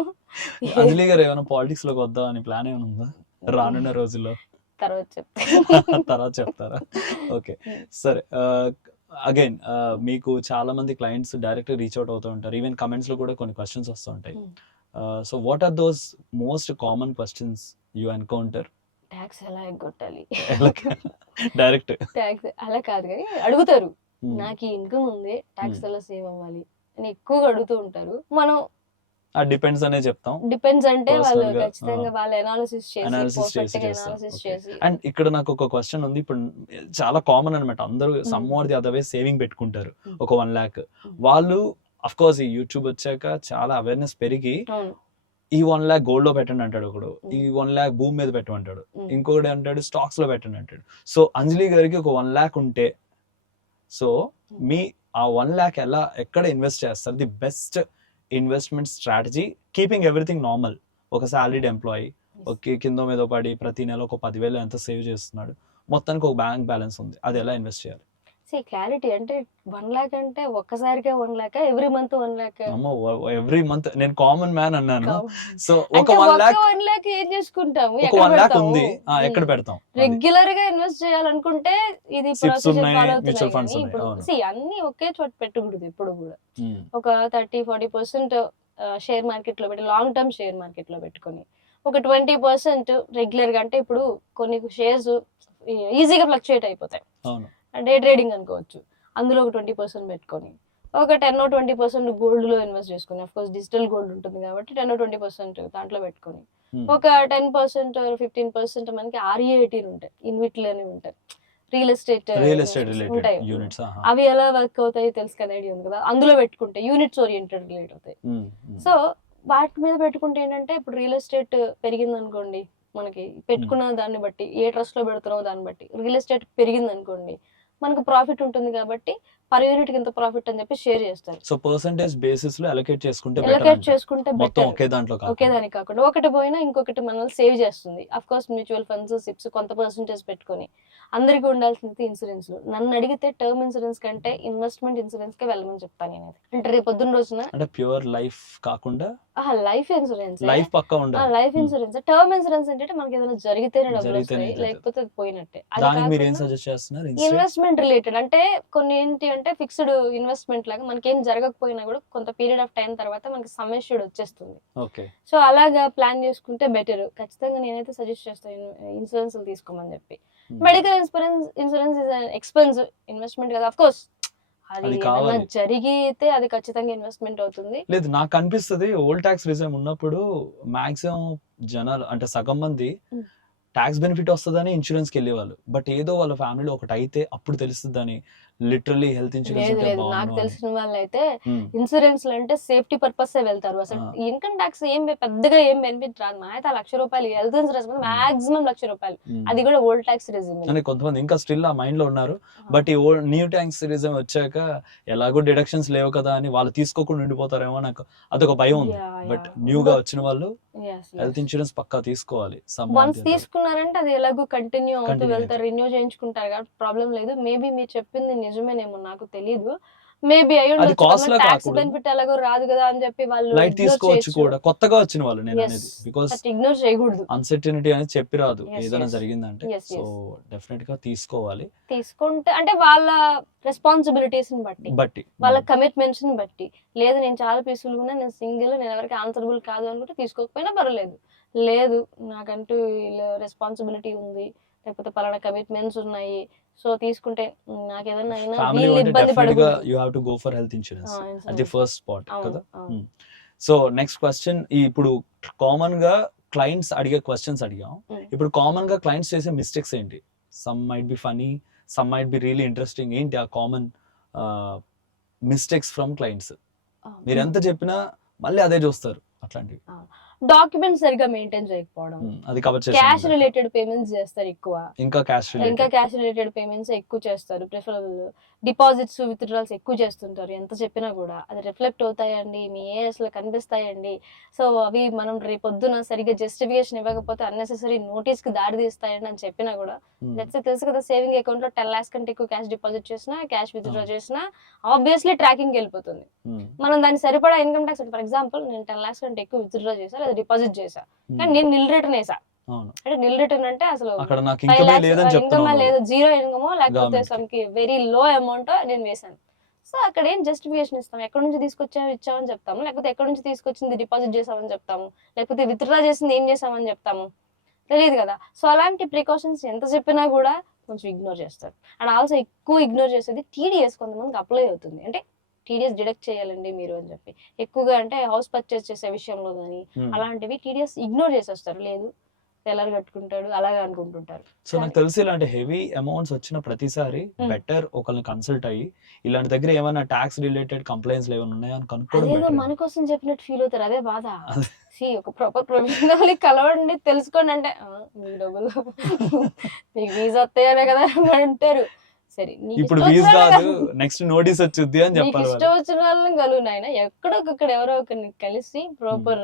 అంజలి గారు ఏమైనా పాలిటిక్స్ లోకి వద్దా అని ప్లాన్ ఏమైనా ఉందా రానున్న రోజుల్లో? తర్వాత చెప్తారా? ఓకే సరే. అగైన్ మీకు చాలా మంది క్లయింట్స్ డైరెక్ట్ రీచ్ అవుట్ అవుతూ ఉంటారు. ఈవెన్ కమెంట్స్ లో కూడా కొన్ని క్వశ్చన్స్ వస్తూ ఉంటాయి. So what are those most common questions you encounter? Tax ఎలా ఎగ్గొట్టాలి? డైరెక్ట్ ట్యాక్స్ అలా కాదు కానీ అడుగుతారు, నాకు ఇన్కమ్ ఉంది ట్యాక్స్ ఎలా సేవ్ అవ్వాలి అని ఎక్కువగా అడుగుతూ ఉంటారు. మనం డిపెండ్స్ అనే చెప్తాం. డిపెండ్స్ అంటే వాళ్ళు ఖచ్చితంగా వాళ్ళ అనాలిసిస్ చేసి. అండ్ ఇక్కడ నాకు ఒక క్వశ్చన్ ఉంది. ఇప్పుడు చాలా కామన్ అన్నమాట, అందరూ some or the other way saving పెట్టుకుంటారు ఒక 1 lakh. వాళ్ళు అఫ్ కోర్స్ ఈ యూట్యూబ్ వచ్చాక చాలా అవేర్నెస్ పెరిగి ఈ 1 lakh గోల్డ్ లో పెట్టండి అంటాడు ఒకడు, ఈ 1 lakh భూమి మీద పెట్టమంటాడు, ఇంకొకటి అంటాడు స్టాక్స్ లో పెట్టండి అంటాడు. సో అంజలి గారికి ఒక 1 lakh ఉంటే, సో మీ ఆ 1 lakh ఎలా ఎక్కడ ఇన్వెస్ట్ చేస్తారు? The best investment strategy keeping everything normal. ఒక సాలరీడ్ ఎంప్లాయీ ఓకే కింద మీద పడి ప్రతి నెల ఒక 10,000 ఎంత సేవ్ చేస్తున్నాడు, మొత్తానికి ఒక బ్యాంక్ బ్యాలెన్స్ ఉంది, అది ఎలా ఇన్వెస్ట్ చేయాలి? క్లారిటీ అంటే 1 lakh అంటే ఒక్కసారిగా 1 lakh every month 1 lakh? Every month నేను కామన్ మ్యాన్ అన్నాను. సో ఒక 1 lakh ఏం చేసుకుంటాము? ఒక 1 lakh ఉంది, ఎక్కడ పెడతాం? రెగ్యులర్ గా ఇన్వెస్ట్ చేయాలనుకుంటే ఇది ప్రొసీజర్ ఫాలో మ్యూచువల్ ఫండ్స్ అవుతున్నాయి. అన్ని ఒకే చోట పెట్టకూడదు ఎప్పుడు కూడా. ఒక 30-40% షేర్ మార్కెట్ లో పెట్టి లాంగ్ టర్మ్ షేర్ మార్కెట్ లో పెట్టుకొని ఒక 20% రెగ్యులర్ గా, అంటే ఇప్పుడు కొన్ని షేర్స్ ఈజీగా ఫ్లక్చుయేట్ అయిపోతాయి, డే ట్రేడింగ్ అనుకోవచ్చు, అందులో ఒక 20% పెట్టుకొని ఒక 10-20% గోల్డ్ లో ఇన్వెస్ట్ చేసుకుని, అఫ్ కోర్స్ డిజిటల్ గోల్డ్ ఉంటుంది కాబట్టి 10-20% దాంట్లో పెట్టుకొని ఒక 10%-15% మనకి RE18 ఉంటాయి, ఇన్విట్లు అనేవి ఉంటాయి, రియల్ ఎస్టేట్ ఉంటాయి. అవి ఎలా వర్క్ అవుతాయి తెలుసు కదా, ఐడియా ఉంది కదా. అందులో పెట్టుకుంటే యూనిట్స్ ఓరియంటెడ్ రిలేట్ అవుతాయి. సో వాటి మీద పెట్టుకుంటే ఏంటంటే ఇప్పుడు రియల్ ఎస్టేట్ పెరిగింది అనుకోండి, మనకి పెట్టుకున్న దాన్ని బట్టి ఏ ట్రస్ట్ లో పెడుతున్నామో దాన్ని బట్టి రియల్ ఎస్టేట్ పెరిగింది అనుకోండి మనకు ప్రాఫిట్ ఉంటుంది కాబట్టి పర్ యూనిట్ కి ఎంత ప్రాఫిట్ అని చెప్పి షేర్ చేస్తారు. సో పర్సెంటేజ్ బేసిస్ లో అలొకేట్ చేసుకుంటే మొత్తం ఒకే దానికి కాకుండా ఒకటి పోయినా ఇంకొకటి మనల్ని సేవ్ చేస్తుంది. Of course mutual funds SIPs కొంత పర్సెంటేజ్ పెట్టుకొని అందరికి ఉండాల్సింది ఇన్సూరెన్స్. నన్ను అడిగితే టర్మ్ ఇన్సూరెన్స్ కంటే ఇన్వెస్ట్మెంట్ ఇన్సూరెన్స్ కే వెళ్ళమని చెప్తాను నేను. అంటే రేపు పొద్దున్న రోజున అంటే ప్యూర్ లైఫ్ కాకుండా లైఫ్ ఇన్సూరెన్స్, లైఫ్ పక్కా ఉండాలి. Life insurance. టర్మ్ ఇన్సూరెన్స్ అంటే మనకి ఏదైనా జరిగితేనే డబ్బులు వస్తాయి, లేకపోతే అది పోయినట్టే. ఇన్వెస్ట్మెంట్ రిలేటెడ్ అంటే కొన్ని ఏంటి అంటే ఫిక్స్డ్ ఇన్వెస్ట్మెంట్ లాగా మనకి ఏం జరగకపోయినా కూడా కొంత పీరియడ్ ఆఫ్ టైం తర్వాత మనకి సమ్ అష్యూర్డ్ వచ్చేస్తుంది. సో అలాగా ప్లాన్ చేసుకుంటే బెటర్. ఖచ్చితంగా నేనైతే సజెస్ట్ చేస్తాను ఇన్సూరెన్స్ తీసుకోమని చెప్పి. Medical insurance is expensive investment కదా, అఫ్ కోర్స్ అది జరిగితే అది ఖచ్చితంగా ఇన్వెస్ట్మెంట్ అవుతుంది. లేదు నాకు అనిపిస్తుంది ఓల్డ్ ట్యాక్స్ రిజైమ్ ఉన్నప్పుడు మాక్సిమం జనాలు అంటే సగం మంది ట్యాక్స్ బెనిఫిట్ వస్తుందని ఇన్సూరెన్స్ కి వెళ్ళేవాళ్ళు. బట్ ఏదో వాళ్ళ ఫ్యామిలీలో ఒకటి అయితే అప్పుడు తెలుస్తుందని లిటరల్లీ హెల్త్ ఇన్సూరెన్స్. నాకు తెలిసిన వాళ్ళు అయితే ఇన్సూరెన్స్ అంటే సేఫ్టీ పర్పస్ వెళ్తారు. అసలు ఇన్కమ్ ట్యాక్స్ ఏం పెద్దగా ఏం బెనిఫిట్ రాదు. మా అయితే 1,00,000 రూపాయలు హెల్త్ ఇన్సూరెన్స్ మాక్సిమం 1,00,000 రూపాయలు, అది కూడా ఓల్డ్ ట్యాక్స్ రిజైమ్. కొంతమంది ఇంకా స్టిల్ ఆ మైండ్ లో ఉన్నారు. బట్ ఈ న్యూ ట్యాక్స్ రిజైమ్ వచ్చాక ఎలాగో డిడక్షన్స్ లేవు కదా అని వాళ్ళు తీసుకోకుండా ఉండిపోతారేమో, నాకు అదొక భయం ఉంది. బట్ న్యూగా వచ్చిన వాళ్ళు హెల్త్ ఇన్సూరెన్స్ పక్కా తీసుకోవాలి. వన్స్ తీసుకున్నారంటే అది ఎలాగో కంటిన్యూ అవుతూ వెళ్తారు, రిన్యూ చేయించుకుంటారు కాబట్టి ప్రాబ్లం లేదు. మేబీ మీరు చెప్పింది నిజమేనేమో, నాకు తెలియదు. మేబీ ట్యాక్స్ బెనిఫిట్ ఎలాగో రాదు కదా అని చెప్పి వాళ్ళు లైట్ తీసుకోవచ్చు కూడా. కొత్తగా వచ్చిన వాళ్ళు నేను అనేది బికాజ్ ఇగ్నోర్ చేయకూడదు. అన్సర్టనిటీ అనేది చెప్పి రాదు ఏదైనా జరిగిందంటే. సో డెఫినెట్ గా తీసుకోవాలి. తీసుకుంటే అంటే వాళ్ళ రెస్పాన్సిబిలిటీస్ ని బట్టి వాళ్ళ కమిట్మెంట్స్ ని బట్టి. లేదు నేను చాలా పీస్ఫుల్ గా నేను సింగిల్, నేను ఎవరికి ఆన్సరబుల్ కాదు అనుకుంటే తీసుకోకపోయినా పర్వాలేదు. లేదు నాకంటూ రెస్పాన్సిబిలిటీ ఉంది, లేకపోతే పలానా కమిట్మెంట్స్ ఉన్నాయి, సో తీసుకుంటే నాకు ఏదైనా ఇబ్బంది పడకూడదు. You have to go for health insurance at the first spot కదా. సో నెక్స్ట్ క్వశ్చన్, ఇప్పుడు కామన్ గా క్లయింట్స్ అడిగే క్వశ్చన్స్ అడిగాం. ఇప్పుడు కామన్ గా క్లయింట్స్ చేసే మిస్టేక్స్ ఏంటి? Some might be funny, some might be really interesting. ఏంటి ఆ కామన్ మిస్టేక్స్ ఫ్రమ్ క్లయింట్స్? మీరు ఎంత చెప్పినా మళ్ళీ అదే చూస్తారు అట్లాంటివి. డాక్యుమెంట్ సరిగ్గా మెయింటైన్ చేయకపోవడం, అది కవర్ క్యాష్ చేసి రిలేటెడ్ పేమెంట్స్ చేస్తారు ఎక్కువ, ఇంకా క్యాష్ క్యాష్ రిలేటెడ్ పేమెంట్స్ ఎక్కువ చేస్తారు, ప్రిఫరబుల్ డిపాజిట్స్ విత్డ్రాల్స్ ఎక్కువ చేస్తుంటారు. ఎంత చెప్పినా కూడా అది రిఫ్లెక్ట్ అవుతాయండి, మీ ఏఎస్ లో కనిపిస్తాయండి. సో అవి మనం రేపొద్దున సరిగ్గా జస్టిఫికేషన్ ఇవ్వకపోతే అన్నెసెసరీ నోటీస్ కి దారి తీస్తాయండి అని చెప్పినా కూడా, తెలుసు కదా, సేవింగ్ అకౌంట్ లో 10 lakhs కంటే ఎక్కువ క్యాష్ డిపాజిట్ చేసినా, క్యాష్ విత్డ్రా చేసినా ఆబ్వియస్లీ ట్రాకింగ్ వెళ్ళిపోతుంది. మనం దాన్ని సరిపడా ఇన్కమ్ ట్యాక్స్, ఫర్ ఎగ్జాంపుల్ నేను 10 lakhs కంటే ఎక్కువ విత్డ్రా చేసా లేదా డిపాజిట్ చేసా, కానీ నేను నిల్ రిటర్న్ వేసా. అంటే నిల్ రిటర్న్ అంటే అసలు ఇన్కమ్ లేదు, జీరో ఇన్కమ్ లేకపోతే సమ్కి వెరీ లో అమౌంట్ నేను వేసాను. సో అక్కడ ఏం జస్టిఫికేషన్ ఇస్తాం? ఎక్కడి నుంచి ఇచ్చామని చెప్తాము, లేకపోతే ఎక్కడి నుంచి తీసుకొచ్చింది డిపాజిట్ చేసామని చెప్తాము, లేకపోతే విత్డ్రా చేసింది ఏం చేసామని చెప్తాము? తెలియదు కదా. సో అలాంటి ప్రికాషన్స్ ఎంత చెప్పినా కూడా కొంచెం ఇగ్నోర్ చేస్తారు. అండ్ ఆల్సో ఎక్కువ ఇగ్నోర్ చేసేది టీడీఎస్ కొంతమందికి అప్లై అవుతుంది. అంటే టీడీఎస్ డిడక్ట్ చేయాలండి మీరు అని చెప్పి ఎక్కువగా, అంటే హౌస్ పర్చేస్ చేసే విషయంలో కానీ అలాంటివి టీడీఎస్ ఇగ్నోర్ చేసేస్తారు. లేదు సెలర్ కట్టుకుంటాడు అలాగే అనుకుంటుంటారు. సో నాకు తెలిసి ఇలాంటి హెవీ అమౌంట్స్ వచ్చిన ప్రతిసారి బెటర్ ఒకరిని కన్సల్ట్ అయ్యి ఇలాంటి దగ్గర ఏమైనా ట్యాక్స్ రిలేటెడ్ కంప్లైంట్స్ ఏమైనా ఉన్నాయా అని కనుక్కోవడం. అదేదో మన కోసం చెప్పినట్టు ఫీల్ అవుతారు, అదే బాధ. ఒక ప్రాపర్ ప్రొఫెషనల్ కలవండి, తెలుసుకోండి అంటే మీకు డబ్బులు మీకు వీసా వస్తాయనే కదా అని అంటారు. సరే ఇప్పుడు వీసా కాదు నెక్స్ట్ నోటీస్ వచ్చుద్ది అని చెప్పాలి. ఇష్టం వచ్చిన వాళ్ళని కలుగు నాయన, ఎక్కడొక్కడ ఎవరో ఒకరిని కలిసి ప్రాపర్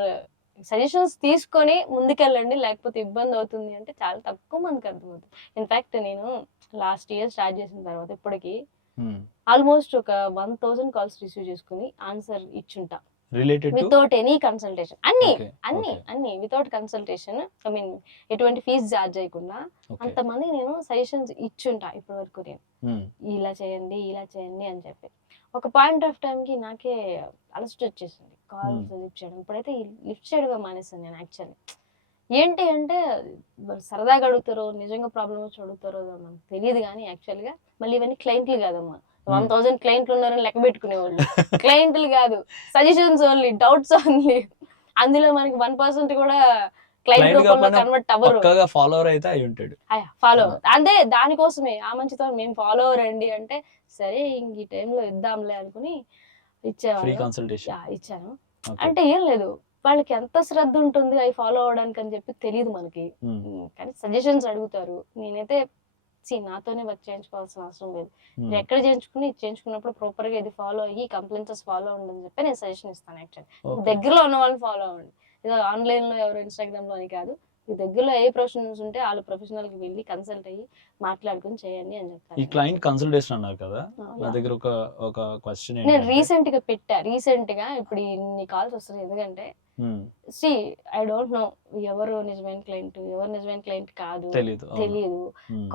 సజెషన్స్ తీసుకొని ముందుకెళ్ళండి, లేకపోతే ఇబ్బంది అవుతుంది అంటే చాలా తక్కువ మందికి అర్థమవుతుంది. ఇన్ఫాక్ట్ నేను లాస్ట్ ఇయర్ స్టార్ట్ చేసిన తర్వాత ఇప్పటికి ఆల్మోస్ట్ ఒక 1000 కాల్స్ రిసీవ్ చేసుకుని ఆన్సర్ ఇచ్చుంటా, వితౌట్ ఎనీ కన్సల్టేషన్. అన్ని వితౌట్ కన్సల్టేషన్, ఐ మీన్ ఎటువంటి ఫీజు చార్జ్ చేయకుండా అంతమంది నేను సజెషన్స్ ఇచ్చుంటా ఇప్పటి వరకు. నేను ఇలా చేయండి అని చెప్పి ఒక పాయింట్ ఆఫ్ టైం కి నాకే అలసట వచ్చేసింది కాల్స్ లిఫ్ట్ చేయడం. ఇప్పుడైతే లిఫ్ట్ చేయడం మానేస్తాను నేను. యాక్చువల్లీ ఏంటి అంటే సరదాగా అడుగుతారో నిజంగా ప్రాబ్లమ్ వచ్చి అడుగుతారో మనకు తెలియదు, కానీ యాక్చువల్గా మళ్ళీ ఇవన్నీ క్లయింట్లు కాదమ్మా. 1000 క్లయింట్లు ఉన్నారని లెక్క పెట్టుకునేవాళ్ళు. క్లయింట్లు కాదు, సజెషన్స్ ఓన్లీ, డౌట్స్ ఓన్లీ. అందులో మనకి 1% కూడా క్లయింట్ రూపంలో కన్వర్ట్ అవ్వరు. ఫాలోవర్ అయితే అయి ఉంటాడు, ఫాలోవర్. అంటే దానికోసమే ఆ మంచితో మేము ఫాలోవర్ అండి అంటే సరే ఇంక ఈ టైంలో ఇద్దాంలే అనుకుని ఇచ్చాను. అంటే ఏం లేదు, వాళ్ళకి ఎంత శ్రద్ధ ఉంటుంది అవి ఫాలో అవడానికి అని చెప్పి తెలియదు మనకి, కానీ సజెషన్స్ అడుగుతారు. నేనైతే నాతోనే వర్క్ చేయించుకోవాల్సిన అవసరం లేదు, మీరు ఎక్కడ చేయించుకున్నప్పుడు ప్రాపర్ గా ఇది ఫాలో అయ్యి కంప్లైంట్స్ ఫాలో అవ్వండి అని చెప్పి నేను సజెషన్ ఇస్తాను. యాక్చువల్లీ దగ్గరలో ఉన్న వాళ్ళని ఫాలో అవ్వండి, ఏదో ఆన్లైన్ లో ఎవరు ఇన్స్టాగ్రామ్ లో అని కాదు. మీ దగ్గరలో ఏ ప్రొఫెషనల్స్ ఉంటే వాళ్ళ ప్రొఫెషనల్ కి వెళ్ళి కన్సల్ట్ అయ్యి మాట్లాడుకుని చేయండి అని చెప్తాను. ఈ క్లయింట్ కన్సల్టేషన్ అన్నారు కదా, నా దగ్గర ఒక క్వశ్చన్ నేను రీసెంట్ గా పెట్టా. రీసెంట్ గా ఇప్పుడు ఇన్ని కాల్స్ వస్తున్నాయి, ఎందుకంటే ఐ డోంట్ నో ఎవరు నిజమైన క్లయింట్ ఎవరు నిజమైన క్లయింట్ కాదు తెలియదు.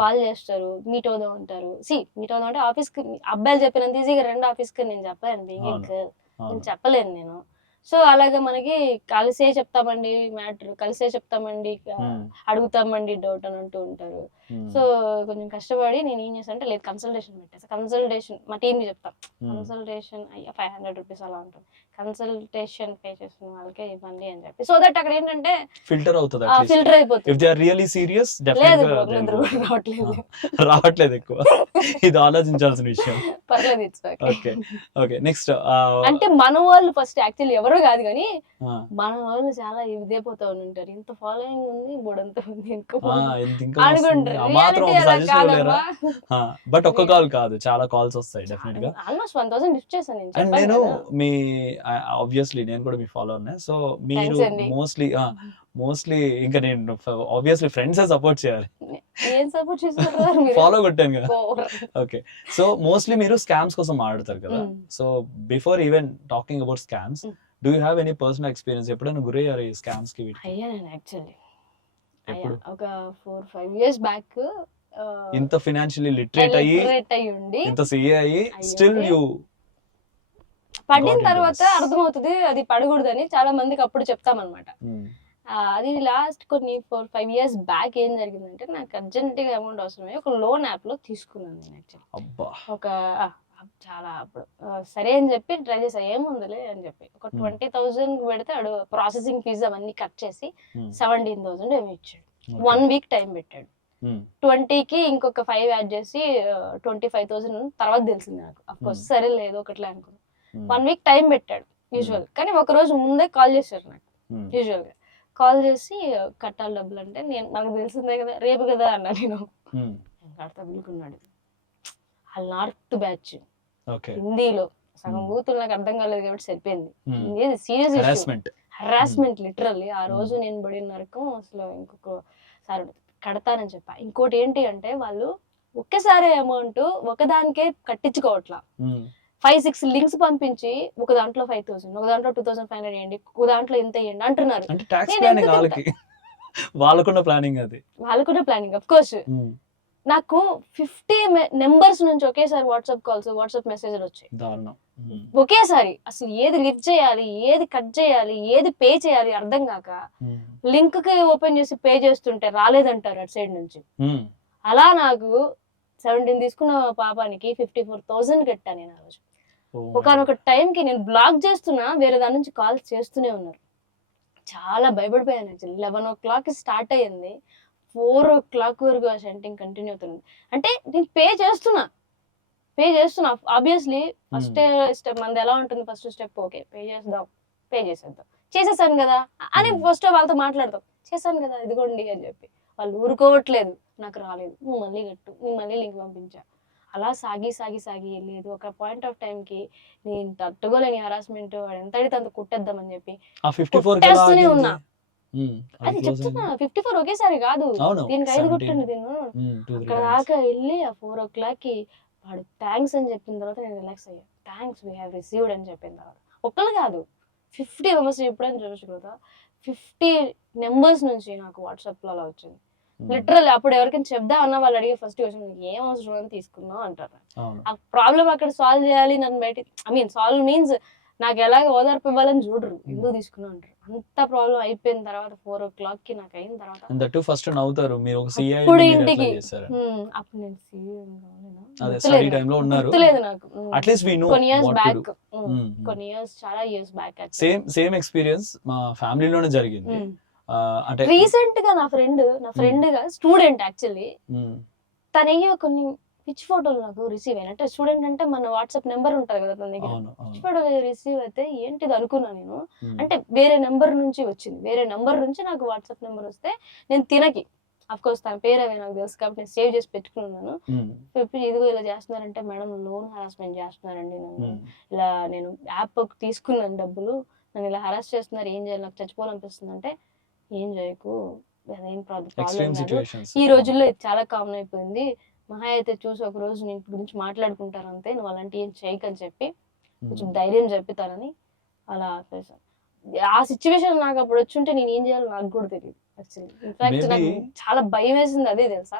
కాల్ చేస్తారు, మీట్ అవుదాం అంటారు. మీట్ అవుదాం అంటే ఆఫీస్ కి అబ్బాయిలు చెప్పినంత ఈజీగా రెండు ఆఫీస్ కి నేను చెప్పలేను, నేను చెప్పలేను నేను. సో అలాగే మనకి కలిసే చెప్తామండి మ్యాటర్, కలిసే చెప్తామండి, అడుగుతామండి డౌట్ అని అంటూ ఉంటారు. సో కొంచెం కష్టపడి నేను ఏం చేస్తాను అంటే, లేదు కన్సల్టేషన్ పెట్టేసి, కన్సల్టేషన్ మా టీమ్ కి చెప్తాం, కన్సల్టేషన్ అయ్యా 500 రూపీస్ అలా ఉంటుంది, కన్సల్టేషన్ పే చేసిన వాళ్ళకే ఇవ్వండి అని చెప్పి. సో దట్ అక్కడ ఏంటంటే ఫిల్టర్ అవుతుంది, ఫిల్టర్ అయిపోతుంది. If they are really serious రావట్లేదు ఎక్కువ, ఇది ఆలోచించాల్సిన విషయం. పర్లేదు, ఇట్స్ ఓకే. నెక్స్ట్ అంటే మన వాళ్ళు ఫస్ట్ యాక్చువల్లీ ఎవరో కాదు కానీ మన వాళ్ళు చాలా ఇదిపోతా ఉంటారు, ఇంత ఫాలోయింగ్ ఉంది బోడంత ఉంది బట్ ఒక్క కాల్ కాదు చాలా కాల్స్ వస్తాయి డెఫినెట్ గా. ఆల్మోస్ట్ 1000 లిఫ్ట్ చేశాను. అండ్ నేను మీ ఆబ్వియస్లీ నేను కూడా మీ ఫాలోవర్నే, సో మీరు మోస్ట్లీ ఇంకా నేను ఆబ్వియస్లీ ఫ్రెండ్స్ సపోర్ట్ చేయాలి, ఫాలో కొట్టాను కదా. ఓకే, సో మోస్ట్లీ మీరు స్కామ్స్ కోసం మాట్లాడతారు కదా. So before even talking about scams, do you have any personal experience? ఎప్పుడైనా గురయ్యారు ఈ స్కామ్స్ కి? అయ్యాను యాక్చువల్లీ, ఒక 4-5 years బ్యాక్. ఇంత ఫైనాన్షియల్లీ లిటరేట్ అయ్యి ఉండి ఇంత సిఏ అయ్యి స్టిల్ యూ పడిన తర్వాత అర్థమవుతుంది అది పడకూడదని, చాలా మందికి అప్పుడు చెప్తామన్నమాట. అది లాస్ట్ కొన్ని 4-5 years బ్యాక్ ఏం జరిగిందంటే, నాకు అర్జెంట్ గా అమౌంట్ అవసరమై ఒక లోన్ యాప్ లో తీసుకున్నాను నేను. యాక్చువల్లీ ఒక చాలా అప్పుడు సరే అని చెప్పి ట్రై చేసా, ఏముందిలే అని చెప్పి ఒక 20,000 పెడితే అడు ప్రాసెసింగ్ ఫీజు అవన్నీ కట్ చేసి 17,000 ఏమి ఇచ్చాడు. 1 week టైం పెట్టాడు. 20కి ఇంకొక 5 యాడ్ చేసి 25,000 తర్వాత తెలిసింది నాకు. అఫ్ కోర్స్ సరే లేదు ఒకట్లే అనుకున్నా. 1 వీక్ టైం పెట్టాడు యూజువల్. కానీ ఒక రోజు ముందే కాల్ చేశారు నాకు యూజువల్ గా. కాల్ చేసి కట్టాలి డబ్బులు అంటే నేను నాకు తెలిసిందే కదా రేపు కదా అన్నా నేను. కడతా బిల్కున్నాడు. వాళ్ళు నార్త్ బ్యాచ్ హిందీలో సగం బూతులు నాకు అర్థం కాలేదు కాబట్టి సరిపోయింది. ఇది సీరియస్ హరాస్మెంట్ లిటరల్లీ. ఆ రోజు నేను పడిన నరకం అసలు ఇంకొక సారి కడతానని చెప్పా. ఇంకోటి ఏంటి అంటే వాళ్ళు ఒకేసారి అమౌంట్ ఒకదానికే కట్టించుకోవట్లా. 5-6 లింక్స్ పంపించి ఒక దాంట్లో 5,000, ఒక దాంట్లో 2,500 వేయండి, ఒక దాంట్లో ఎంత వేయండి అంటున్నారు. వాళ్ళకున్న ప్లానింగ్ అఫ్ కోర్స్. నాకు 50 నెంబర్స్ నుంచి ఒకేసారి వాట్సాప్ కాల్స్, వాట్సాప్ మెసేజ్లు వచ్చాయి ఒకేసారి. అసలు ఏది లిఫ్ట్ చేయాలి, ఏది కట్ చేయాలి, ఏది పే చేయాలి అర్థం కాక లింక్ కి ఓపెన్ చేసి పే చేస్తుంటే రాలేదంటారు అటు సైడ్ నుంచి. అలా నాకు 17 తీసుకున్న పాపానికి 54,000 కట్టా నేను ఆ రోజు. ఒకనొక టైంకి నేను బ్లాక్ చేస్తున్నా, వేరే దాని నుంచి కాల్స్ చేస్తూనే ఉన్నారు. చాలా భయపడిపోయాను. యాక్చువల్లీ 11 o'clock స్టార్ట్ అయ్యింది, 4 o'clock వరకు ఆ సెంటింగ్ కంటిన్యూ అవుతుంది. అంటే నేను పే చేస్తున్నా ఆబ్వియస్లీ. ఫస్ట్ స్టెప్ మనది ఎలా ఉంటుంది, ఫస్ట్ స్టెప్ ఓకే పే చేసేద్దాం, చేసేసాను కదా అని ఫస్ట్ వాళ్ళతో మాట్లాడతాం. చేశాను కదా ఇదిగోండి అని చెప్పి. వాళ్ళు ఊరుకోవట్లేదు, నాకు రాలేదు, నువ్వు మళ్ళీ కట్టు, నువ్వు మళ్ళీ లింక్ పంపించా. అలా సాగి వెళ్ళలేదు. ఒక పాయింట్ ఆఫ్ టైం కి నేను తట్టుకోలేని హరాస్మెంట్, వాడు ఎంత అడిగితే అంత కుట్టేద్దామని చెప్పి కుట్టేస్తూనే ఉన్నా. అది చెప్తున్నా 54 ఒకేసారి కాదు, దీనికి 5 కొట్టండి. నేను అక్కడ దాకా వెళ్ళి ఆ 4 o'clock కి వాడు థ్యాంక్స్ అని చెప్పిన తర్వాత నేను రిలాక్స్ అయ్యా. థ్యాంక్స్ వీ హ్యావ్ రిసీవ్డ్ అని చెప్పిన తర్వాత ఒక్కళ్ళు కాదు 50 మెంబర్స్ ఎప్పుడైనా చూడొచ్చు కదా, 50 నెంబర్స్ నుంచి నాకు వాట్సాప్ లో అలా వచ్చింది. లిటరల్ అప్పుడు ఎవరికైనా చెప్దా అన్న వాళ్ళు అడిగే ఫస్ట్ క్వశ్చన్ ఏం అవసరం అని తీసుకున్నావు అంటారు. ఆ ప్రాబ్లం అక్కడ సాల్వ్ చేయాలి, నన్ను బయట సాల్వ్ మీన్స్ నాకు ఎలాగ ఓదార్పు ఇవ్వాలని చూడరు, ఎందుకు తీసుకున్నా అంటారు. అంత ప్రాబ్లం అయిపోయిన తర్వాత 4 o'clock కి నాకు అయిన తర్వాత ఫస్ట్ నవ్వుతారు మీరు ఒక సిఐ ఇప్పుడు ఇంటికి అప్పుడు నేను గుర్తులేదు నాకు. కొన్ని ఇయర్స్ చాలా ఇయర్స్ బ్యాక్ సేమ్ ఎక్స్పీరియన్స్ మా ఫ్యామిలీలోనే జరిగింది. అంటే రీసెంట్ గా నా ఫ్రెండ్ గా స్టూడెంట్ యాక్చువల్లీ తనయ్యో కొన్ని పిచ్ ఫోటోలు నాకు రిసీవ్ అయిన. అంటే స్టూడెంట్ అంటే మన వాట్సాప్ నెంబర్ ఉంటది కదా తన దగ్గర, పిచ్ ఫోటోలు రిసీవ్ అయితే ఏంటిది అనుకున్నా నేను. అంటే వేరే నెంబర్ నుంచి వచ్చింది, వేరే నెంబర్ నుంచి నాకు వాట్సాప్ నెంబర్ వస్తే నేను తినకి అఫ్ కోర్స్ తన పేరు అవి నాకు తెలుసు కాబట్టి నేను సేవ్ చేసి పెట్టుకున్నాను. ఇదిగో ఇలా చేస్తున్నారంటే మేడం లోన్ హరాస్మెంట్ చేస్తున్నారండి నన్ను, ఇలా నేను యాప్ తీసుకున్నాను డబ్బులు, నన్ను ఇలా హరాస్ చేస్తున్నారు, ఏం చేయాలి, నాకు చచ్చిపోవాలనిపిస్తుంది అంటే ఏం చేయకు, అదేం ప్రాబ్లం కాదు. ఈ రోజుల్లో ఇది చాలా కామన్ అయిపోయింది, మహా అయితే చూసి ఒక రోజు నేను గురించి మాట్లాడుకుంటారు అంతే, నువ్వు అలాంటి ఏం చేయకని చెప్పి కొంచెం ధైర్యం చెప్తారని అలా చేశాను. ఆ సిచ్యువేషన్ నాకు అప్పుడు వచ్చుంటే నేను ఏం చేయాలో నాకు కూడా తెలియదు యాక్చువల్లీ. ఇన్ఫాక్ట్ నాకు చాలా భయం వేసింది అదే తెలుసా,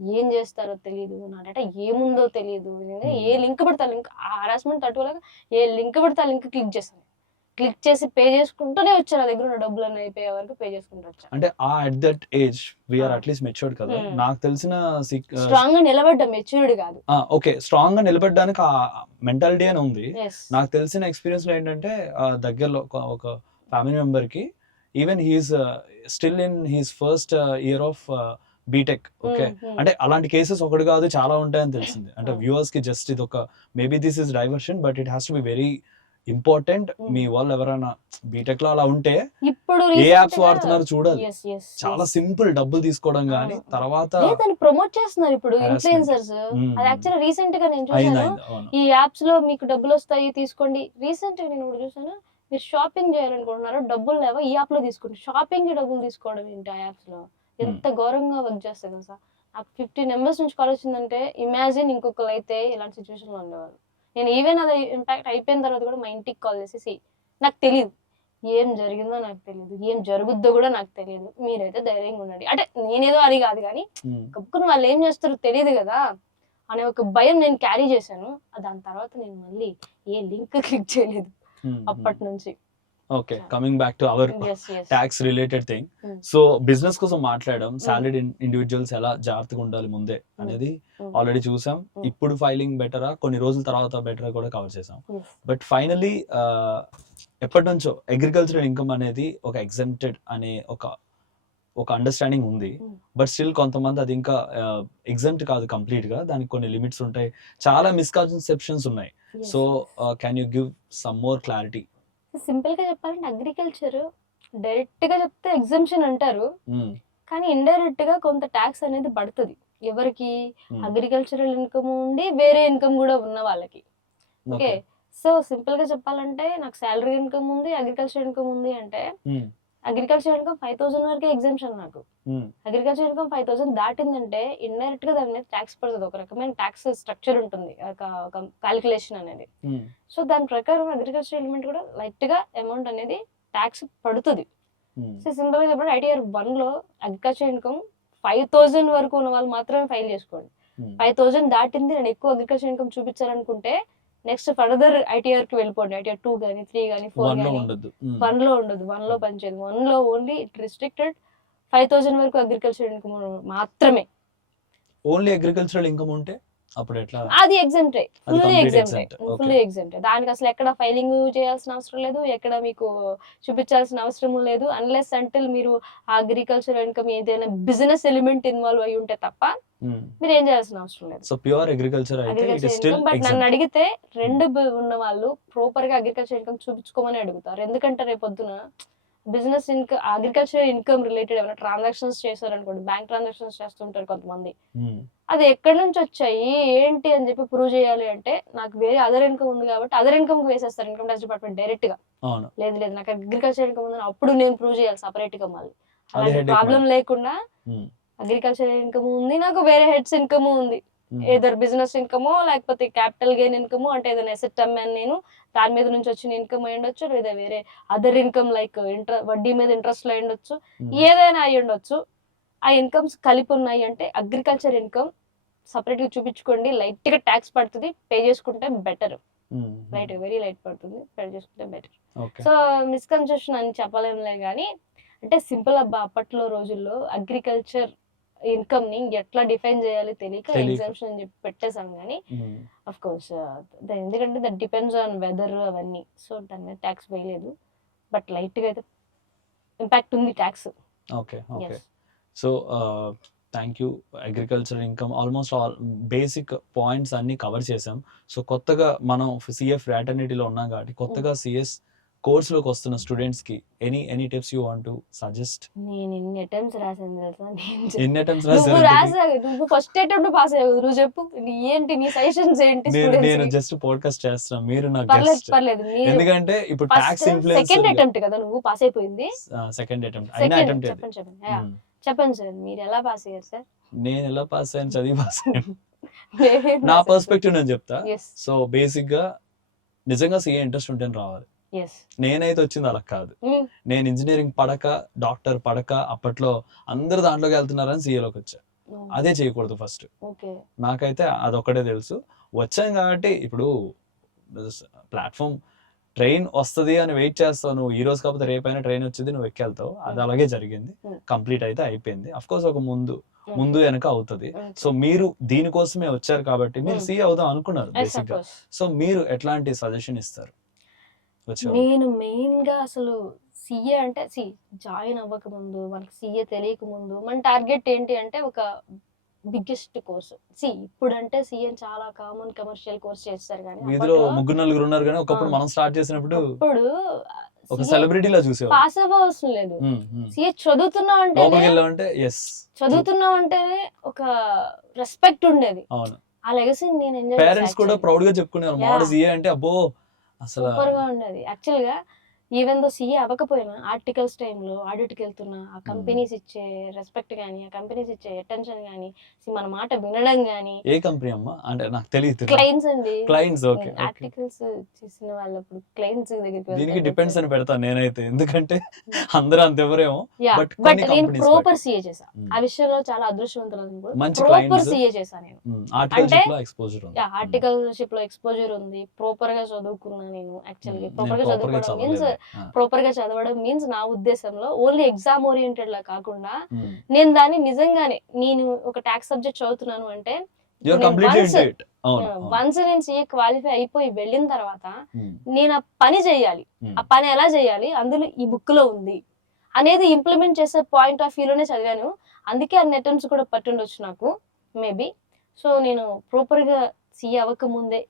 ఏం చేస్తారో తెలియదు, నా డేటా ఏముందో తెలియదు, ఏ లింక్ పెడతా లింక్ హరాస్మెంట్ తట్టుకోలేక ఏ లింక్ పెడతా లింక్ క్లిక్ చేస్తాను, క్లిక్ చేసి పే చేసుకుంటూనే వచ్చా, నా దగ్గర ఉన్న డబ్బులు అన్నీ అయిపోయే వరకు పే చేసుకుంటూ వచ్చా. అంటే at that age we are at least matured కదా. నాకు తెలిసిన స్ట్రాంగ్ గా నిలబడ్డా, మెచ్యూర్డ్ కాదు. ఓకే, స్ట్రాంగ్ గా నిలబడడానికి ఆ మెంటాలిటీ అని ఉంది. నాకు తెలిసిన ఎక్స్పీరియన్స్ లో ఏంటంటే దగ్గరలో ఒక ఫ్యామిలీ మెంబర్ కి even he's still in his first year of BTech. Okay, అంటే అలాంటి కేసెస్ ఒకటి కాదు చాలా ఉంటాయని తెలిసింది. అంటే వ్యూవర్స్ కి జస్ట్ ఇది ఒక maybe this is diversion but it has to be very important. మీ వాళ్ళు ఎవరైనా బీటెక్ లో అలా ఉంటే ఇప్పుడు ఏ యాప్స్ వాడుతున్నారు చూడాలి. చాలా సింపుల్, డబ్బులు తీసుకోవడం గానీ తర్వాత ప్రమోట్ చేస్తున్నారు ఇప్పుడు ఇన్ఫ్లుయెన్సర్స్. అది యాక్చువల్లీ రీసెంట్ గా నేను చూసాను, ఈ యాప్స్ లో మీకు డబ్బులు వస్తాయి తీసుకోండి. రీసెంట్ గా నేను చూసాను, మీరు షాపింగ్ చేయాలనుకుంటున్నారు, డబ్బులు లేవా, ఈ యాప్ లో తీసుకోండి. షాపింగ్ కి డబ్బులు తీసుకోవడం ఏంటి ఆ యాప్స్ లో, ఎంత ఘోరంగా వర్క్ చేస్తుంది తెలుసా. నాకు 50 నెంబర్స్ నుంచి కాల్ వచ్చిందంటే ఇమాజిన్ ఇంకొకరు అయితే ఇలాంటి సిచ్యువేషన్ లో ఉండేవారు. నేను ఈవెన్ అది ఇంపాక్ట్ అయిపోయిన తర్వాత కూడా మా ఇంటికి కాల్ చేసేసి నాకు తెలియదు ఏం జరిగిందో, నాకు తెలియదు ఏం జరుగుద్దో కూడా నాకు తెలియదు, మీరైతే ధైర్యంగా ఉండండి. అంటే నేనేదో అని కాదు కానీ కప్పుకుని వాళ్ళు ఏం చేస్తారో తెలియదు కదా అనే ఒక భయం నేను క్యారీ చేశాను. దాని తర్వాత నేను మళ్ళీ ఏ లింక్ క్లిక్ చేయలేదు అప్పటి నుంచి. Okay, coming back to our tax related thing. So business కోసం మాట్లాడడం, సాలరీడ్ ఇండివిజువల్స్ ఎలా జాగ్రత్తగా ఉండాలి ముందే అనేది ఆల్రెడీ చూసాం. ఇప్పుడు ఫైలింగ్ బెటరా, కొన్ని రోజుల తర్వాత బెటరా కూడా కవర్ చేసాం. బట్ ఫైనలీ ఎప్పటి నుంచో అగ్రికల్చరల్ ఇన్కమ్ అనేది ఒక ఎగ్జెంప్టెడ్ అనే ఒక ఒక అండర్స్టాండింగ్ ఉంది, Hmm. బట్ స్టిల్ కొంతమంది అది ఇంకా ఎగ్జామ్ట్ కాదు కంప్లీట్ గా, దానికి కొన్ని లిమిట్స్ ఉంటాయి, చాలా మిస్కన్సెప్షన్స్ ఉన్నాయి. Yes, so yes. Can you give some more clarity? Simple గా చెప్పాలంటే అగ్రికల్చర్ డైరెక్ట్ గా చెప్తే ఎగ్జామ్షన్ అంటారు, కానీ ఇండైరెక్ట్ గా కొంత ట్యాక్స్ అనేది పడుతుంది ఎవరికి, అగ్రికల్చరల్ ఇన్కమ్ ఉండి వేరే ఇన్కమ్ కూడా ఉన్న వాళ్ళకి. ఓకే, సో సింపుల్ గా చెప్పాలంటే నాకు శాలరీ ఇన్కమ్ ఉంది, అగ్రికల్చర్ ఇన్కమ్ ఉంది అంటే అగ్రికల్చర్ ఇన్కమ్ 5,000 వరకే ఎగ్జామ్షన్ నాకు. అగ్రికల్చర్ ఇన్కమ్ 5,000 దాటిందంటే ఇండైరెక్ట్ గా దాని మీద ట్యాక్స్ పడుతుంది, ఒక రకమైన ట్యాక్స్ స్ట్రక్చర్ ఉంటుంది, ఒక కాలిక్యులేషన్ అనేది. సో దాని ప్రకారం అగ్రికల్చర్ ఎలిమెంట్ కూడా లైట్ గా అమౌంట్ అనేది ట్యాక్స్ పడుతుంది. సో సింపుల్ గా చెప్పండి, ITR 1 లో అగ్రికల్చర్ ఇన్కమ్ 5,000 వరకు ఉన్న వాళ్ళు మాత్రమే ఫైల్ చేసుకోండి. 5,000 దాటింది నేను ఎక్కువ అగ్రికల్చర్ ఇన్కమ్ చూపించాలనుకుంటే నెక్స్ట్ ఫర్దర్ ITR కి వెళ్ళిపోండి. ITR 2 కానీ 3 కానీ 4 కానీ 1 లో ఉండదు. 1 లో పనిచేయదు. 1 లో ఓన్లీ ఇట్ రిస్ట్రిక్టెడ్ 5,000 వరకు అగ్రికల్చర్ ఇన్కమ్ మాత్రమే. ఓన్లీ అగ్రికల్చరల్ ఇన్కమ్ ఉంటే అప్పుడు ఎట్లా? అది ఎగ్జామ్టే, ఫుల్లీ ఎగ్జామ్టే. దానికి అసలు ఎక్కడ ఫైలింగ్ చేయాల్సిన అవసరం లేదు, ఎక్కడ మీకు చూపించాల్సిన అవసరం లేదు, అన్లెస్ అంటిల్ మీరు అగ్రికల్చర్ ఇన్కమ్ ఏదైనా బిజినెస్ ఎలిమెంట్ ఇన్వాల్వ్ అయి ఉంటే తప్ప మీరు ఏం చేయాల్సిన అవసరం లేదు. సో ప్యూర్ అగ్రికల్చర్ అయితే ఇట్ ఇస్ స్టిల్. బట్ నన్ను అడిగితే రెండు ఉన్న వాళ్ళు ప్రాపర్ గా అగ్రికల్చర్ ఇన్కమ్ చూపించుకోమని అడుగుతారు. ఎందుకంటే రేపొద్దున business income, agriculture income related ఏమైనా ట్రాన్సాక్షన్స్ చేశారనుకోండి, బ్యాంక్ ట్రాన్సాక్షన్స్ చేస్తుంటారు కొంతమంది, అది ఎక్కడి నుంచి వచ్చాయి ఏంటి అని చెప్పి ప్రూవ్ చేయాలి అంటే నాకు వేరే అదర్ ఇన్కమ్ ఉంది కాబట్టి అదర్ ఇన్కమ్ వేసేస్తారు ఇన్కమ్ ట్యాక్స్ డిపార్ట్మెంట్ డైరెక్ట్ గా. లేదు లేదు నాకు అగ్రికల్చర్ ఇన్కమ్ ఉంది అప్పుడు నేను ప్రూవ్ చేయాలి సపరేట్ గా. మళ్ళీ అలాంటి ప్రాబ్లం లేకుండా అగ్రికల్చర్ ఇన్కమ్ ఉంది, నాకు వేరే హెడ్స్ ఇన్కమ్ ఉంది, ఏదర్ బిజినెస్ ఇన్కమో లేకపోతే క్యాపిటల్ గెయిన్ ఇన్కమ్ అంటే ఏదైనా ఎసెట్ అమ్మాను నేను, దాని మీద నుంచి వచ్చిన ఇన్కమ్ అయి ఉండొచ్చు, లేదా వేరే అదర్ ఇన్కమ్ లైక్ వడ్డీ మీద ఇంట్రెస్ట్ అయి ఉండొచ్చు, ఏదైనా అయి ఉండొచ్చు. ఆ ఇన్కమ్స్ కలిపి ఉన్నాయి అంటే అగ్రికల్చర్ ఇన్కమ్ సపరేట్ గా చూపించుకోండి, లైట్ గా ట్యాక్స్ పడుతుంది, పే చేసుకుంటే బెటర్. లైట్ వెరీ లైట్ పడుతుంది, పే చేసుకుంటే బెటర్. సో మిస్కన్సెప్షన్ అని చెప్పలేములే కానీ, అంటే సింపుల్ అబ్బా అప్పట్లో రోజుల్లో అగ్రికల్చర్ ఇన్కమ్ ని ఎట్లా డిఫైన్ చేయాలి తెలియక ఎగ్జామ్షన్ అని చెప్పి పెట్టేసాం. కానీ అఫ్ కోర్స్ ఎందుకంటే దట్ డిపెండ్స్ ఆన్ వెదర్ అవన్నీ, సో దాని మీద ట్యాక్స్ వేయలేదు, బట్ లైట్ గా అయితే ఇంపాక్ట్ ఉంది tax. Okay okay, so thank you. Agriculture income almost all basic points అన్ని కవర్ చేసాం. సో కొత్తగా మనం CA ఫ్రాటర్నిటీలో ఉన్నాం కాబట్టి కొత్తగా CS కోర్సులోకి వస్తున్న స్టూడెంట్స్ కి any tips you want to suggest? నేను ఎన్ని అటెంప్ట్స్ రాసాను తెలుసా? ఎన్ని అటెంప్ట్స్ నువ్వు రాసావు, నువ్వు ఫస్ట్ అటెంప్ట్ పాస్ అయ్యావు, నువ్వు చెప్పు ఏంటి నీ సజెషన్స్ ఏంటి? నేను జస్ట్ పాడ్కాస్ట్ చేస్తున్నా, మీరు నాకు పర్లేదు పర్లేదు. ఎందుకంటే ఇప్పుడు టాక్స్ ఇన్ఫ్లుయెన్స్ సెకండ్ అటెంప్ట్ కదా నువ్వు పాస్ అయిపోయింది, సెకండ్ అటెంప్ట్ అయినా అటెంప్ట్ చెప్పండి సార్ మీరు ఎలా పాస్ అయ్యారు సార్? నేను ఎలా పాస్ అయ్యాను, చదివి పాస్ అయ్యాను. నా పర్స్పెక్టివ్ నేను చెప్తా. సో బేసిక్ గా నిజంగా CA ఇంట్రెస్ట్ ఉంటే రావాలి. నేనైతే వచ్చింది అలా కాదు, నేను ఇంజనీరింగ్ పడక డాక్టర్ పడక అప్పట్లో అందరు దాంట్లోకి వెళ్తున్నారని CAలోకి వచ్చా. అదే చేయకూడదు ఫస్ట్. నాకైతే అదొక్కటే తెలుసు. వచ్చాం కాబట్టి ఇప్పుడు ప్లాట్ఫామ్ ట్రైన్ వస్తుంది అని వెయిట్ చేస్తావు, నువ్వు ఈ రోజు కాకపోతే రేపైనా ట్రైన్ వచ్చింది నువ్వు ఎక్కెళ్తావు. అది అలాగే జరిగింది, కంప్లీట్ అయితే అయిపోయింది. అఫ్ కోర్స్ ఒక ముందు వెనక అవుతుంది. సో మీరు దీనికోసమే వచ్చారు కాబట్టి మీరు CA అవుదాం అనుకున్నారు బేసిక్ గా. సో మీరు ఎట్లాంటి సజెషన్ ఇస్తారు? నేను మెయిన్ గా అసలు CA అంటే జాయిన్ అవ్వక ముందు, మనకి CA తెలియక ముందు మన టార్గెట్ ఏంటి అంటే ఒక బిగ్గెస్ట్ కోర్స్. ఇప్పుడు అంటే CA చాలా కామన్ కమర్షియల్ కోర్స్ చేస్తారు, కానీ వీధిలో ముగ్గురు నలుగురు ఉన్నారు. కానీ ఒకప్పుడు మనం స్టార్ట్ చేసినప్పుడు ఒక సెలబ్రిటీలా చూసేవాళ్ళం. పాస్ అవ్వవసరం లేదు, CA చదువుతున్నావు అంటే చదువుతున్నావు అంటేనే ఒక రెస్పెక్ట్ ఉండేది. అవును, ఆ లెగసీ నేను ఎంజాయ్. పేరెంట్స్ కూడా ప్రౌడ్ గా చెప్పుకునేవారు మామూలు CA అంటే అబ్బో అసలు సూపర్ గా ఉండేది. యాక్చువల్ గా ఈవెన్ దో CA అవ్వకపోయినా ఆర్టికల్స్ టైంలో ఆడిట్కి వెళ్తున్నా ఆ కంపెనీస్ ఇచ్చే రెస్పెక్ట్ కానీ, ఆ కంపెనీస్ ఇచ్చే అటెన్షన్ కానీ, మన మాట వినడం కానీ. ఏ కంపెనీ అమ్మా అంటే నాకు తెలియదు. క్లయింట్స్ అండి, క్లయింట్స్. ఓకే, ఆర్టికల్స్ చేసిన వాళ్ళప్పుడు క్లయింట్స్ దగ్గరికి దీనికి డిపెండ్స్ అని పెడతాను నేనైతే, ఎందుకంటే అందరూ అంత ఎవరేమో. బట్ నేను ప్రాపర్ CA చేసా, ఆ విషయంలో చాలా అదృష్టవంతులు. ప్రాపర్ CA చేసా నేను. అంటే ఆర్టికల్షిప్ లో ఎక్స్పోజర్ ఉంది, ప్రాపర్ గా చదువుకున్నా నేను. యాక్చువల్లీ ప్రాపర్ గా చదవడం మీన్స్ నా ఉద్దేశంలో ఓన్లీ ఎగ్జామ్ ఓరియంటెడ్ లా కాకుండా నేను దాన్ని నిజంగానే నేను ఒక ట్యాక్స్ సబ్జెక్ట్ చదువుతున్నాను అంటే వన్స్ నేను CA క్వాలిఫై అయిపోయి వెళ్ళిన తర్వాత నేను ఆ పని చేయాలి. ఆ పని ఎలా చేయాలి అందులో ఈ బుక్ లో ఉంది, అనేది ఇంప్లిమెంట్ చేసే పాయింట్ ఆఫ్ వ్యూలోనే చదివాను. అందుకే అన్ని అటెంప్ట్స్ కూడా పట్టుండొచ్చు నాకు మేబీ. సో నేను ప్రాపర్గా సీఏ అవ్వక ముందే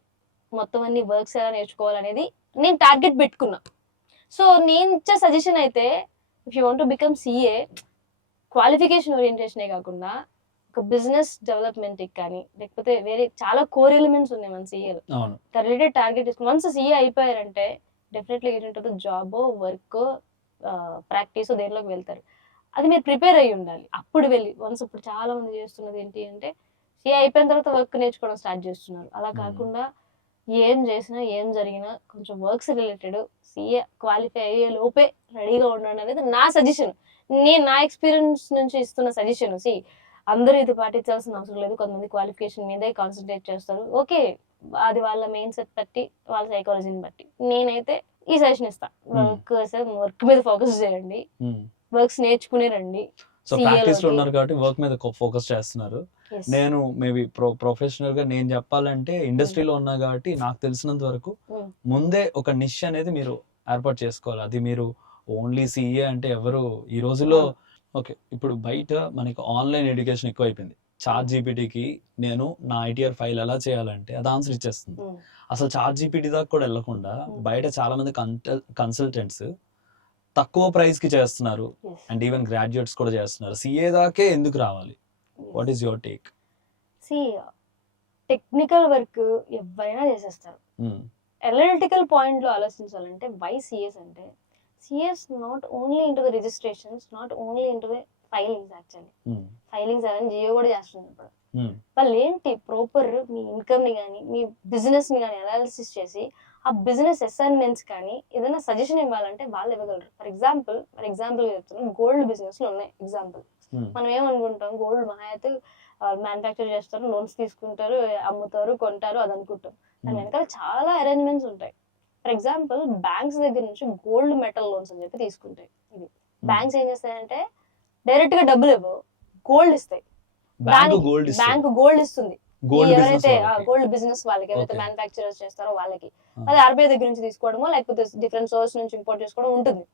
మొత్తం అన్ని వర్క్స్ ఎలా నేర్చుకోవాలనేది నేను టార్గెట్ పెట్టుకున్నా. సో నేను ఇచ్చే సజెషన్ అయితే, if you want to become CA, qualification ఓరియంటేషనే కాకుండా ఒక బిజినెస్ డెవలప్మెంట్ కానీ లేకపోతే వేరే చాలా కోర్ ఎలిమెంట్స్ ఉన్నాయి మన సీఏలో. రిలేటెడ్ టార్గెట్ తీసుకుని వన్స్ సీఏ అయిపోయారంటే డెఫినెట్లీ ఏంటంటే జాబ్, వర్క్, ప్రాక్టీస్ దేనిలోకి వెళ్తారు. అది మీరు ప్రిపేర్ అయ్యి ఉండాలి. అప్పుడు వెళ్ళి వన్స్ ఇప్పుడు చాలా మంది చేస్తున్నది ఏంటి అంటే సీఏ అయిపోయిన తర్వాత వర్క్ నేర్చుకోవడం స్టార్ట్ చేస్తున్నారు. అలా కాకుండా ఏం చేసినా ఏం జరిగినా కొంచెం వర్క్స్ రిలేటెడ్ సీఏ క్వాలిఫై అయ్యే లోపే రెడీగా ఉండండి అనేది నా సజెషన్. నేను నా ఎక్స్పీరియన్స్ నుంచి ఇస్తున్న సజెషన్. అందరూ ఇది పాటించాల్సిన అవసరం లేదు. కొంతమంది క్వాలిఫికేషన్ మీదే కాన్సన్ట్రేట్ చేస్తారు. ఓకే, అది వాళ్ళ మెయిన్ సెట్ బట్టి, వాళ్ళ సైకాలజీని బట్టి. నేనైతే ఈ సజెషన్ ఇస్తా, వర్క్ మీద ఫోకస్ చేయండి, వర్క్స్ నేర్చుకునే రండి. సో ప్రాక్టీస్ లో ఉన్నారు కాబట్టి వర్క్ మీద ఫోకస్ చేస్తున్నారు. నేను మేబీ ప్రొఫెషనల్ గా నేను చెప్పాలంటే ఇండస్ట్రీలో ఉన్నా కాబట్టి నాకు తెలిసినంత వరకు ముందే ఒక నిష్ అనేది మీరు ఏర్పాటు చేసుకోవాలి. అది మీరు ఓన్లీ సీఏ అంటే ఎవరు ఈ రోజుల్లో ఓకే, ఇప్పుడు బయట మనకి ఆన్లైన్ ఎడ్యుకేషన్ ఎక్కువ అయిపోయింది. చాట్ జీపీటీకి నేను నా ఐటీఆర్ ఫైల్ ఎలా చేయాలంటే అది ఆన్సర్ ఇచ్చేస్తుంది. అసలు చాట్ జీపీటీ దాకా కూడా వెళ్ళకుండా బయట చాలా మంది కన్సల్టెంట్స్ తక్కువ ప్రైస్ కి చేస్తున్నారు. అండ్ ఈవెన్ గ్రాడ్యుయేట్స్ కూడా చేస్తున్నారు. సీఏ దాకే ఎందుకు రావాలి? What is your take? Technical work ఎవరైనా చేసేస్తారు. అనలిటికల్ పాయింట్ లో ఆలోచించాలంటే వై సిఎస్ అంటే CS not only into the registrations, not only into the filings. Actually filings అవన్నీ జియో కూడా చేస్తుంది ఇప్పుడు. వాళ్ళు ఏంటి ప్రాపర్ మీ ఇన్కమ్ ని కానీ మీ బిజినెస్ ని కానీ అనాలిసిస్ చేసి ఆ బిజినెస్ అసైన్మెంట్స్ కానీ ఏదైనా సజెషన్ ఇవ్వాలంటే వాళ్ళు ఇవ్వగలరు. ఫర్ ఎగ్జాంపుల్ చెప్తున్నాం, గోల్డ్ బిజినెస్ లో ఉన్నాయి ఎగ్జాంపుల్. మనం ఏమనుకుంటాం, గోల్డ్ మహా అయితే మ్యానుఫ్యాక్చర్ చేస్తారు, లోన్స్ తీసుకుంటారు, అమ్ముతారు, కొంటారు, అది అనుకుంటాం. దాని వెనకాల చాలా అరేంజ్మెంట్స్ ఉంటాయి. ఫర్ ఎగ్జాంపుల్ బ్యాంక్స్ దగ్గర నుంచి గోల్డ్ మెటల్ లోన్స్ అని చెప్పి తీసుకుంటాయి. ఇది బ్యాంక్స్ ఏం చేస్తాయంటే డైరెక్ట్ గా డబ్బులు ఇవ్వవు, గోల్డ్ ఇస్తాయి. బ్యాంక్ గోల్డ్ ఇస్తుంది ఎవరైతే గోల్డ్ బిజినెస్ వాళ్ళకి, ఎవరైతే మ్యానుఫ్యాక్చరర్స్ చేస్తారో వాళ్ళకి. అది ఆర్బీఐ దగ్గర నుంచి తీసుకోవడమో లేకపోతే డిఫరెంట్ సోర్స్ నుంచి ఇంపోర్ట్ చేసుకోవడం ఉంటుంది.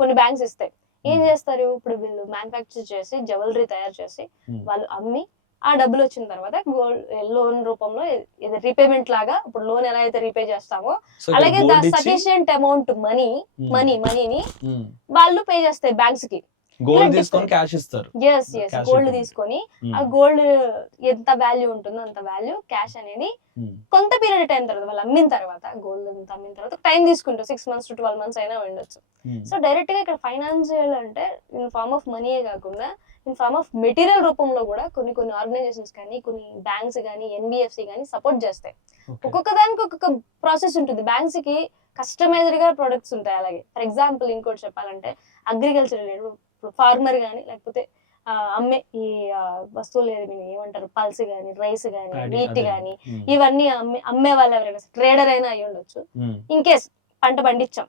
కొన్ని బ్యాంక్స్ ఇస్తాయి. ఏం చేస్తారు, ఇప్పుడు వీళ్ళు మ్యానుఫ్యాక్చర్ చేసి జ్యువెలరీ తయారు చేసి వాళ్ళు అమ్మి ఆ డబ్బులు వచ్చిన తర్వాత గోల్డ్ లోన్ రూపంలో రీపేమెంట్ లాగా, ఇప్పుడు లోన్ ఎలా అయితే రీపే చేస్తామో అలాగే సఫిషియంట్ అమౌంట్ మనీని వాళ్ళు పే చేస్తాయి బ్యాంక్స్ కి. గోల్డ్ తీసుకొని క్యాష్ ఇస్తారు. గోల్డ్ తీసుకొని ఆ గోల్డ్ ఎంత వాల్యూ ఉంటుందో అంత వాల్యూ క్యాష్ అనేది కొంత పీరియడ్ టైం తర్వాత వాళ్ళు అమ్మిన తర్వాత, గోల్డ్ అంతా అమ్మిన తర్వాత టైం తీసుకుంటారు. 6 months to 12 months అయినా ఉండొచ్చు. సో డైరెక్ట్ గా ఇక్కడ ఫైనాన్షియల్ అంటే ఇన్ ఫార్మ్ ఆఫ్ మనీయే కాకుండా ఇన్ ఫార్మ్ ఆఫ్ మెటీరియల్ రూపంలో కూడా కొన్ని ఆర్గనైజేషన్స్ కానీ, కొన్ని బ్యాంక్స్ కానీ, ఎన్బిఎఫ్సి కానీ సపోర్ట్ చేస్తాయి. ఒక్కొక్క దానికి ఒక్కొక్క ప్రాసెస్ ఉంటుంది. బ్యాంక్స్ కి కస్టమైజ్డ్ గా ప్రొడక్ట్స్ ఉంటాయి. అలాగే ఫర్ ఎగ్జాంపుల్ ఇంకోటి చెప్పాలంటే అగ్రికల్చర్ రిలేటెడ్, ఫార్మర్ కానీ లేకపోతే అమ్మే ఈ వస్తువులు ఏమంటారు, పల్స్ కానీ, రైస్ కానీ, వీట్ కానీ, ఇవన్నీ అమ్మే వాళ్ళు ఎవరైనా ట్రేడర్ అయినా అయి ఉండొచ్చు. ఇన్ కేస్ పంట పండించాం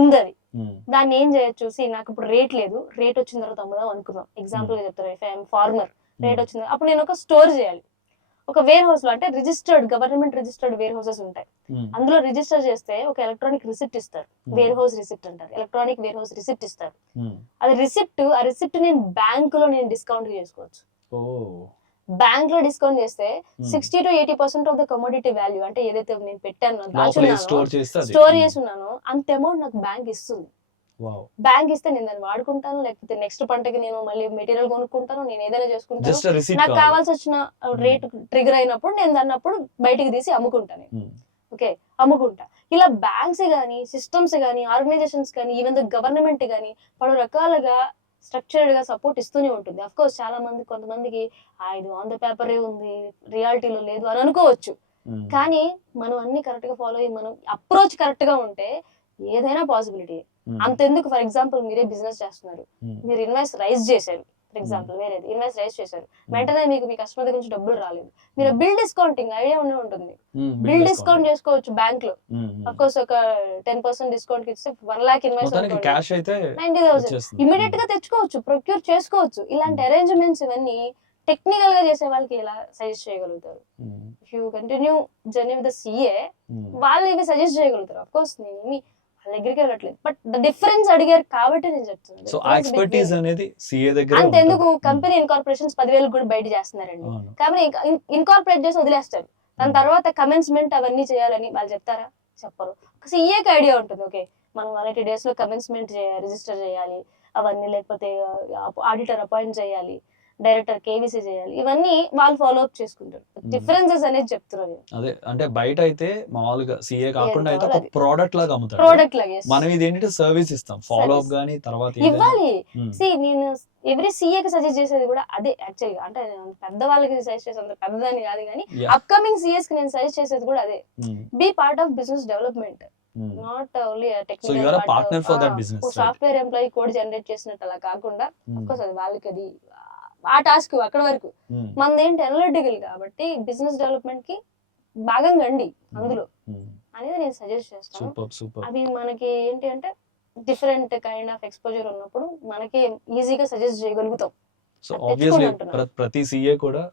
ఉందది, దాన్ని ఏం చేయొచ్చు, నాకు ఇప్పుడు రేట్ లేదు, రేట్ వచ్చిన తర్వాత అమ్ముదాం అనుకున్నాం. ఎగ్జాంపుల్ గా చెప్తాను, ఇఫ్ ఐఎమ్ ఫార్మర్, రేట్ వచ్చింది అప్పుడు నేను ఒక స్టోర్ చేయాలి. ఒక వేర్ హౌస్ లో, అంటే registered government registered warehouses ఉంటాయి. అందులో రిజిస్టర్ చేస్తే ఒక ఎలక్ట్రానిక్ రిసిప్ట్ ఇస్తారు. వేర్ హౌస్ రిసిప్ట్ అంటారు, ఎలక్ట్రానిక్ వేర్ హౌస్ రిసిప్ట్ ఇస్తారు. అది ఆ రిసిప్ట్ నేను బ్యాంక్ లో నేను డిస్కౌంట్ చేసుకోవచ్చు. బ్యాంక్ లో డిస్కౌంట్ చేస్తే 60 to 80% of the commodity value, అంటే ఏదైతే నేను పెట్టాను స్టోర్ చేస్తున్నానో అంత అమౌంట్ నాకు బ్యాంక్ ఇస్తుంది. బ్యాంక్ ఇస్తే నేను దాన్ని వాడుకుంటాను, లేకపోతే నెక్స్ట్ పంటకి నేను మళ్ళీ మెటీరియల్ కొనుక్కుంటాను, నేను ఏదైనా చేసుకుంటాను. నాకు కావాల్సి వచ్చిన రేట్ ట్రిగర్ అయినప్పుడు నేను దాన్ని అప్పుడు బయటికి తీసి అమ్ముకుంటాను. ఓకే, అమ్ముకుంటా. ఇలా బ్యాంక్స్ కానీ, సిస్టమ్స్ కానీ, ఆర్గనైజేషన్స్ కానీ, ఈవెన్ ద గవర్నమెంట్ కానీ పలు రకాలుగా స్ట్రక్చర్డ్ గా సపోర్ట్ ఇస్తూనే ఉంటుంది. అఫ్ కోర్స్ చాలా మంది, కొంతమందికి ఇది ఆన్ ద పేపరే ఉంది, రియాలిటీలో లేదు అని అనుకోవచ్చు. కానీ మనం అన్ని కరెక్ట్ గా ఫాలో అయ్యి మనం అప్రోచ్ కరెక్ట్ గా ఉంటే ఏదైనా పాసిబిలిటీ. అంతెందుకు, ఫర్ ఎగ్జాంపుల్ మీరే బిజినెస్ చేస్తున్నారు, మీరు ఇన్వాయిస్ రైజ్ చేశారు, ఫర్ ఎగ్జాంపుల్ వేరేది ఇన్వాయిస్ రైజ్ చేశారు, వెంటనే మీకు మీ కస్టమర్ దగ్గర నుంచి డబ్బులు రాలేదు, మీరు బిల్ డిస్కౌంటింగ్ ఐడియా ఉంటుంది, బిల్ డిస్కౌంట్ చేసుకోవచ్చు బ్యాంక్ లో. అఫ్ కోర్స్ ఒక 10% డిస్కౌంట్ ఇస్తే 1 lakh ఇన్వాయిస్ 90,000 ఇమీడియట్ గా తెచ్చుకోవచ్చు, ప్రొక్యూర్ చేసుకోవచ్చు. ఇలాంటి అరేంజ్మెంట్స్ ఇవన్నీ టెక్నికల్ గా చేసే వాళ్ళకి ఎలా సజెస్ట్ చేయగలుగుతారు? If you continue journey with the CA, వాళ్ళు ఇవి సజెస్ట్ చేయగలుగుతారు. అఫ్ కోర్స్ నేను వాళ్ళ దగ్గరికి వెళ్ళట్లేదు. బట్ డిఫరెన్స్ అడిగారు కాబట్టి నేను చెప్తున్నాను. సో ఆ ఎక్స్పర్టీస్ అనేది సిఏ దగ్గర అంతెందుకు కంపెనీ ఇన్కార్పొరేషన్స్ 10,000 కూడా బయట చేస్తున్నారండి. కాబట్టి ఇన్కార్పొరేట్ చేసి వదిలేస్తారు. దాని తర్వాత కమెన్స్మెంట్ అవన్నీ చేయాలని వాళ్ళు చెప్తారా? చెప్పరు. సిఏకి ఐడియా ఉంటుంది. ఓకే, మనం 180 days లో కమెన్స్మెంట్ రిజిస్టర్ చేయాలి అవన్నీ, లేకపోతే ఆడిటర్ అపాయింట్ చేయాలి, డైరెక్టర్ కేవీసీ చేయాలి, ఇవన్నీ వాళ్ళు ఫాలో అప్ చేసుకుంటారు. డిఫరెన్సెస్ అనేది చెప్తున్నారు. అదే అంటే బయట అయితే మామూలుగా సిఏ కాకుండా అయితే ఒక ప్రోడక్ట్ లాగా అమ్ముతారు. ప్రోడక్ట్ లాగా మనం ఇది ఏంటంటే సర్వీస్ ఇస్తాం, ఫాలో అప్ గానీ తర్వాత ఇవ్వాలి. నేను ఎవ్రీ సిఏకి సజెస్ట్ చేసేది కూడా అదే యాక్చువల్గా. అంటే పెద్ద వాళ్ళకి సజెస్ట్ చేసేది పెద్దదని కాదు, కానీ అప్కమింగ్ సిఎస్ కి నేను సజెస్ట్ చేసేది కూడా అదే. Be part of business development, not only technical. Software employee code generate చేసినట్టు అలా కాకుండా, అఫ్కోర్స్ అది వాళ్ళకి అది ఆ టాస్క్ అక్కడ వరకు. మనది ఏంటి అనలిటికల్ కాబట్టి బిజినెస్ డెవలప్మెంట్ కి భాగంగా అండి అందులో అనేది నేను సజెస్ట్ చేస్తాను. అది మనకి ఏంటి అంటే డిఫరెంట్ కైండ్ ఆఫ్ ఎక్స్పోజర్ ఉన్నప్పుడు మనకి ఈజీగా సజెస్ట్ చేయగలుగుతాం. సో ఆబ్వియస్లీ ప్రతి సిఏ కూడా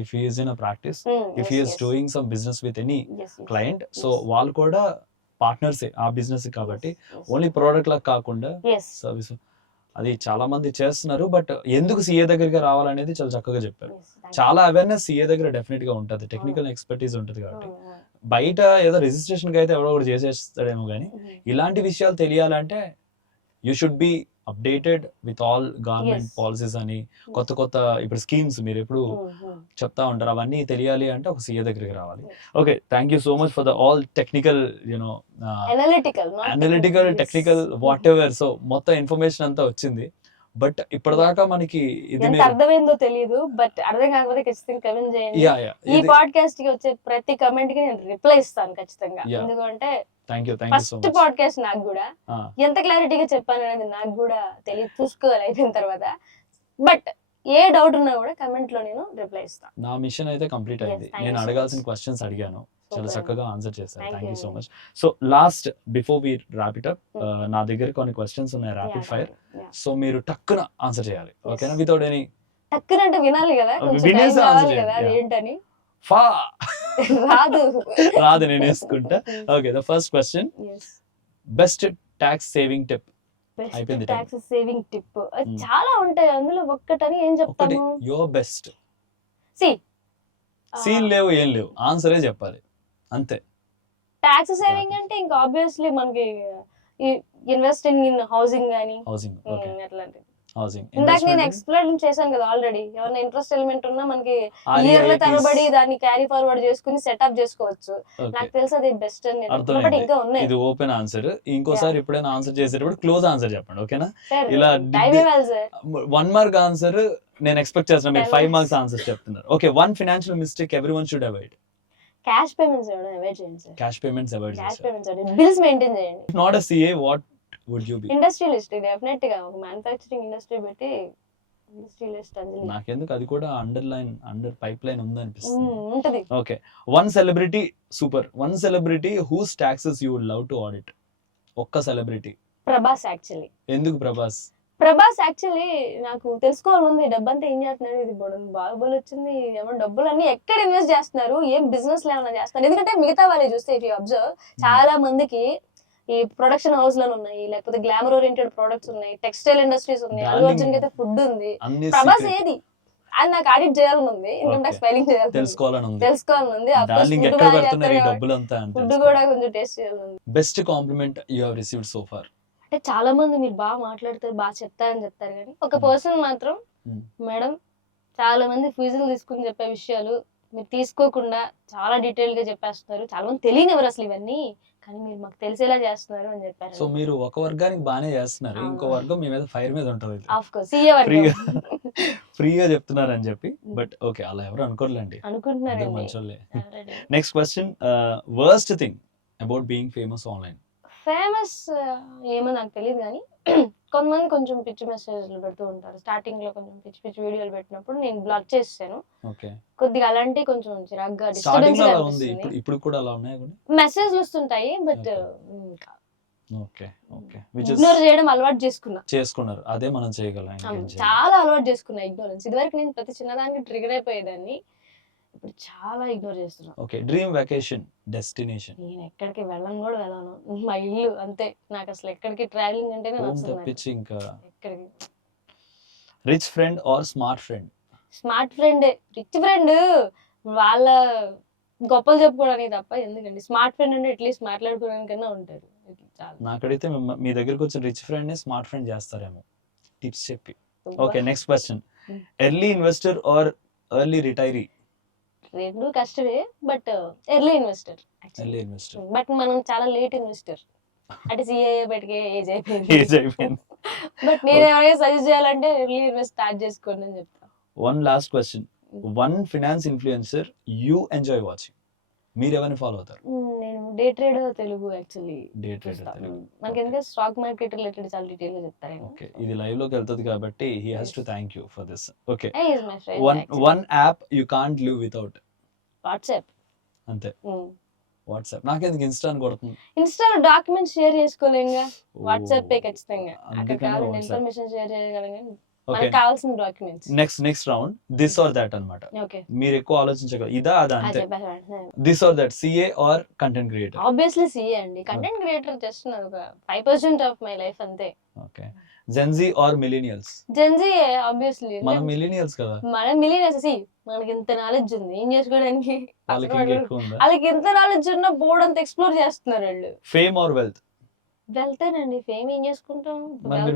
if he is in a practice, if he is doing some business with any client, so వాళ్ళు కూడా పార్ట్నర్స్ ఆ బిజినెస్ కాబట్టి ఓన్లీ ప్రోడక్ట్ లాగా కాకుండా సర్వీస్ అది చాలా మంది చేస్తున్నారు. బట్ ఎందుకు సిఏ దగ్గరికి రావాలనేది చాలా చక్కగా చెప్పారు. చాలా అవేర్నెస్ సిఏ దగ్గర డెఫినెట్ గా ఉంటుంది, టెక్నికల్ ఎక్స్పర్టీస్ ఉంటుంది కాబట్టి. బయట ఏదో రిజిస్ట్రేషన్ కి అయితే ఎవడో ఒకటి చేసేస్తాడేమో కానీ ఇలాంటి విషయాలు తెలియాలంటే you should be updated with all government policies అని, కొత్త కొత్త ఇప్పుడు స్కీమ్స్ మీరు ఎప్పుడు చెప్తా ఉంటారు, అవన్నీ తెలియాలి అంటే ఒక సిఏ దగ్గరికి రావాలి. Okay, thank you so much for the all technical you know analytical technical what ever. So మొత్తం ఇన్ఫర్మేషన్ అంతా వచ్చింది. బట్ ఇప్పటిదాకా మనకి ఇది అర్థమైందో తెలియదు, బట్ అర్థం కాకపోతే ఖచ్చితంగా కమెంట్ చేయండి. ఈ పాడ్కాస్ట్ కి వచ్చే ప్రతి కమెంట్ కి నేను రిప్లై ఇస్తాను ఖచ్చితంగా. ఎందుకంటే ఫస్ట్ పాడ్కాస్ట్ నాకు కూడా ఎంత క్లారిటీగా చెప్పాను అనేది నాకు కూడా తెలియదు, చూసుకోవాలి అయిపోయిన తర్వాత. బట్ ఏ డౌట్ ఉన్నా కూడా కమెంట్ లో నేను రిప్లై ఇస్తాను. నా మిషన్ అయితే కంప్లీట్ అయింది. నేను అడగాల్సిన క్వశ్చన్స్ అడిగాను, చాలా చక్కగా ఆన్సర్ చేశారు. Thank you so much. So last before we wrap it up, నా దగ్గర కొన్ని క్వశ్చన్స్ ఉన్నాయి ర్యాపిడ్ ఫైర్. సో మీరు టక్కున ఆన్సర్ చేయాలి, ఓకేనా? వితౌట్ ఎనీ టక్కున అంటే వినాలి కదా, వినేసి ఆన్సర్ చేయాలి. ఏంటని రాదు, నేను వేసుకుంటా. Okay, the first question, best tax saving tip. అయిపోయింది. ట్యాక్స్ సేవింగ్ టిప్ చాలా ఉంటాయి, అందులో ఒక్కటని ఏం చెప్తాను? Your best. సీన్ లేవు ఏం లేవు, ఆన్సరే చెప్పాలి అంతే. ట్యాక్స్ సేవింగ్ అంటే ఇంకా ఆబ్వియస్లీ మనకి ఇన్వెస్టింగ్ ఇన్ హౌసింగ్ గానీ అట్లాంటివి. ఇందాక నేను ఎక్స్ప్లెయిన్ చేశాను కదా ఆల్రెడీ. ఏమైనా ఇంట్రెస్ట్ ఎలిమెంట్ ఉన్నా మనకి ఇయర్ల తరబడి దాన్ని క్యారీ ఫార్వర్డ్ చేసుకుని సెటప్ చేసుకోవచ్చు. నాకు తెలిసి అది బెస్ట్ అని నేను, ఇంకా ఉన్నాయి. ఇది ఓపెన్ ఆన్సర్. ఇంకోసారి ఎప్పుడైనా ఆన్సర్ చేసేటప్పుడు క్లోజ్ ఆన్సర్ చెప్పండి, ఓకేనా? ఇలా 1 మార్క్ ఆన్సర్ నేను ఎక్స్పెక్ట్ చేస్తున్నా, మీరు 5 మార్క్స్ ఆన్సర్ చెప్తున్నారు. Okay, one financial mistake everyone should avoid. Cash payments avoid చేయండి సార్. క్యాష్ పేమెంట్స్ అవాయిడ్ చేయండి. బిల్స్ మెయింటైన్ చేయండి. Not a CA, what would you be? Industrialist. Definite గా ఒక మ్యానుఫ్యాక్చరింగ్ ఇండస్ట్రీ పెట్టి ఇండస్ట్రియలిస్ట్ అంజలి. నాకెందుకు అది కూడా అండర్ పైప్ లైన్ ఉంది అనిపిస్తుంది. ఉంటది. Okay, one celebrity, super, one celebrity whose taxes you would love to audit. ఒక్క సెలబ్రిటీ. ప్రభాస్. యాక్చువల్లీ ఎందుకు ప్రభాస్? యాక్చువల్లీ నాకు తెలుసుకోవాలనుంది, డబ్బంతా ఏం చేస్తున్నారు, ఇది బాహుబలి వచ్చింది, ఏమో డబ్బులు అన్ని ఎక్కడ ఇన్వెస్ట్ చేస్తున్నారు, ఏం బిజినెస్ లో ఏమైనా చేస్తున్నారు? ఎందుకంటే మిగతా వాళ్ళు చూస్తే ఇఫ్ యూ అబ్జర్వ్, చాలా మందికి ఈ ప్రొడక్షన్ హౌస్ లను ఉన్నాయి, లేకపోతే గ్లామర్ ఓరియంటెడ్ ప్రొడక్ట్స్ ఉన్నాయి, టెక్స్టైల్ ఇండస్ట్రీస్ ఉన్నాయి, అల్లు అర్జున్ కి అయితే ఫుడ్ ఉంది. ప్రభాస్ ఏది అది నాకు ఆడిట్ చేయాలని ఉంది, ఇన్కమ్ ట్యాక్స్ ఫైలింగ్ చేయాలి, తెలుసుకోవాలని ఉంది. ఫుడ్ కూడా కొంచెం టేస్ట్ చేయాలని. Best compliment you have received so far. అంటే చాలా మంది మీరు బాగా మాట్లాడతారు, బాగా చెప్తారని చెప్తారు, కానీ ఒక పర్సన్ మాత్రం, మేడం చాలా మంది ఫీజులు తీసుకుని చెప్పే విషయాలు మీరు తీసుకోకుండా చాలా డీటెయిల్ గా చెప్పేస్తున్నారు, చాలా మంది తెలియనివ్వరు అసలు ఇవన్నీ, కానీ మీరు మాకు తెలిసేలా చేస్తున్నారు అని చెప్పారు. సో మీరు ఒక వర్గానికి బాగానే చేస్తున్నారు, ఇంకో వర్గం మీ మీద ఫైర్ మీద ఉంటుంది, ఫ్రీగా చెప్తున్నారు అని చెప్పి. బట్ ఓకే, అలా ఎవరు అనుకోర్లేండి, అనుకుంటున్నారు మంచోళ్ళే. Next question, worst thing about being famous online. Famous ఏమో నాకు తెలియదు, కానీ కొంతమంది కొంచెం పిచ్చి మెసేజ్లు పెడుతూ ఉంటారు. స్టార్టింగ్ లో కొంచెం పిచ్చి పిచ్చి వీడియోలు పెట్టినప్పుడు నేను బ్లాక్ చేసాను. కొద్దిగా అలాంటి కొంచెం చిరాగ్గా డిస్టర్బెన్స్ మెసేజ్లు వస్తుంటాయి, బట్ ఇగ్నోర్ చేయడం అలవాటు చేసుకున్నారు. అదే మనం చేయగలం, చాలా అలవాటు చేసుకున్నా ఇగ్నోరెన్స్. ఇదివరకు నేను ప్రతి చిన్నదానికి ట్రిగర్ అయిపోయేదాన్ని, ఇప్పుడు చాలా ఇగ్నోర్ చేస్తున్నా. Okay, dream vacation destination. నేను ఎక్కడికి వెళ్ళను. మా ఇల్లు అంతే. నాకు అసలు ఎక్కడికి ట్రావెలింగ్ అంటేనే హోమ్ నచ్చదు నాకు. తప్పించి ఇంకా. ఎక్కడికి rich friend or smart friend? Smart ఫ్రెండే. రిచ్ ఫ్రెండ్ వాళ్ళ గొప్పలు చెప్పుకోవడానికి తప్ప ఎందుకండి. స్మార్ట్ ఫ్రెండ్ అంటే అట్లీస్ట్ మాట్లాడుకోవడానికన్నా ఉంటారు. చాలా నాకైతే మీ దగ్గరికి వచ్చిన రిచ్ ఫ్రెండ్ ని స్మార్ట్ ఫ్రెండ్ చేస్తారేమో టిప్స్ చెప్పి. Okay, next question. Early investor or early retiree? రెండు కష్టమే, but early investor. Early investor. But మనం చాలా లేట్ ఇన్వెస్టర్. అంటే సిఏఏ బయటకి ఏజ్ అయిపోయింది. ఏజ్ అయిపోయింది. బట్ నేను ఎవరైనా సజెస్ట్ చేయాలంటే ఎర్లీ ఇన్వెస్ట్ స్టార్ట్ చేసుకోండి అని చెప్తా. One last question. One finance influencer you enjoy watching? మీరు ఎవరిని ఫాలో అవుతారు? నేను day trader Telugu actually. Day trader Telugu. మనకి ఎందుకంటే స్టాక్ మార్కెట్ రిలేటెడ్ చాలా డీటెయిల్ గా చెప్తారు. ఓకే, ఇది లైవ్ లోకి వెళ్తది కాబట్టి he has to thank you for this. Okay, he is my friend. One app you can't live without? WhatsApp. అంతే. వాట్సాప్. నాకెందుకు ఇన్స్టా అని కొడుతుంది? ఇన్స్టాలో డాక్యుమెంట్స్ షేర్ చేసుకోలేంగా. వాట్సాప్ ఖచ్చితంగా అక్కడ కావాలంటే ఇన్ఫర్మేషన్ షేర్ చేయగలం కానీ మనకు కావాల్సిన documents. Next round this or that అన్నమాట. ఓకే, మీరు ఎక్కువ ఆలోచించగలరు ఇదా అదా అంతే. This or that, CA or content creator? Obviously CA అండి. కంటెంట్ క్రియేటర్ జస్ట్ ఒక 5% ఆఫ్ మై లైఫ్ అంతే. Okay, Gen Z or millennials? Gen Z obviously. మనం మిలీనియల్స్ కదా. మనం మిలీనియల్స్. మనకి ఇంత నాలెడ్జ్ ఉంది, ఏం చేసుకోవడానికి. వాళ్ళకి ఇంకా ఎక్కువ ఉందా? వాళ్ళకి ఇంత నాలెడ్జ్ ఉన్న బోర్డ్ అంతా ఎక్స్ప్లోర్ చేస్తున్నారు వాళ్ళు. Fame or wealth? వెళ్తానండి. ఫేమ్ ఏం చేసుకుంటాం?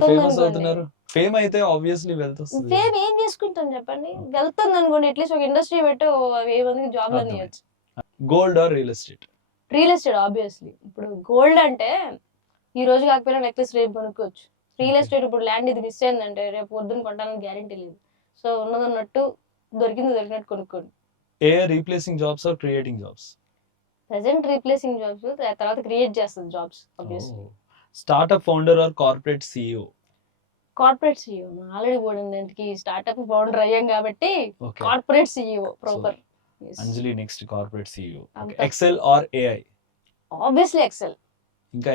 ఫేమస్ అవుతున్నారు. ఫేమ్ అయితే ఆబ్వియస్లీ వెల్త్ వస్తుంది. ఫేమ్ ఏం చేసుకుంటాం చెప్పండి? వెళ్తుంది అనుకోండి, అట్లీస్ట్ ఒక ఇండస్ట్రీ పెట్టి 1000 మందికి జాబ్లు అని ఇవ్వచ్చు. Gold or real estate? Real estate obviously. ఇప్పుడు గోల్డ్ అంటే ఈ రోజు కాకపోయినా నెక్లెస్ రేపు కొనుక్కోవచ్చు. రియల్ ఎస్టేట్ ఇప్పుడు ల్యాండ్ ఇది మిస్ అయిందంటే రేపు పొద్దున్న కొంటానని గ్యారెంటీ లేదు. సో ఉన్నట్టు దొరికినట్టు కొనుక్కోండి. AI replacing jobs or creating jobs? Present replacing jobs, తర్వాత క్రియేట్ చేస్తుంది jobs obviously. Startup founder or corporate CEO? Corporate CEO. Already పోయింది స్టార్ట్అప్ ఫౌండర్ అయ్యాం కాబట్టి corporate CEO proper. Anjali next corporate CEO. Excel or AI? Obviously Excel. ఇంకా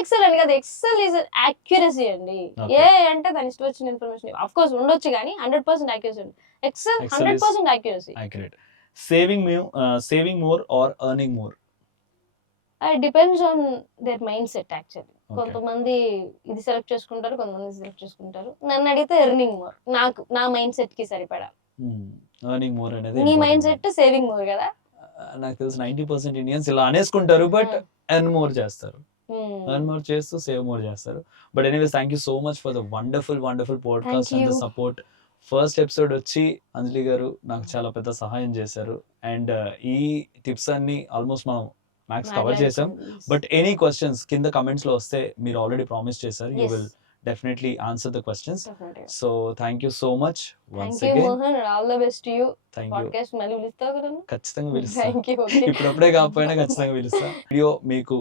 Excel అని కదా. XL is accuracy అండి. ఏ అంటే దాని ఇష్టం వచ్చిన ఇన్ఫర్మేషన్ ఆఫ్ కోర్స్ ఉండొచ్చు కానీ 100% accuracy. Excel 100% accuracy. Saving more or earning more? It depends on their mind set actually. కొంతమంది ఇది సెలెక్ట్ చేసుకుంటారు, కొంతమంది సెలెక్ట్ చేసుకుంటారు. నన్ను అడిగితే ఎర్నింగ్ మోర్. నా మైండ్ సెట్ కి సరిపడా. ఎర్నింగ్ మోర్ అనేది నీ మైండ్ సెట్ సేవింగ్ మోర్ కదా. నాకు తెలిసి 90% ఇండియన్స్ ఇలా అనేసుకుంటారు, బట్ ఎర్న్ మోర్ చేస్తారు. ఎర్న్ మోర్ చేస్తూ సేవ్ మోర్ చేస్తారు. But anyways, thank you so much for the wonderful podcast and the support. First episode వచ్చి అంజలి గారు నాకు చాలా పెద్ద సహాయం చేశారు. అండ్ ఈ టిప్స్ అన్ని ఆల్మోస్ట్ మనం మ్యాక్స్ కవర్ చేసాం. బట్ ఎనీ క్వశ్చన్స్ కింద కమెంట్స్ లో వస్తే మీరు ఆల్రెడీ ప్రామిస్ చేశారు, you will definitely answer the questions. So thank you so much once again. All the best to you. Thank you. Podcast మళ్ళీ పిలుస్తావు కదా? ఖచ్చితంగా పిలుస్తా. Thank you. ఇప్పుడప్పుడే కాకపోయినా ఖచ్చితంగా పిలుస్తా. వీడియో మీకు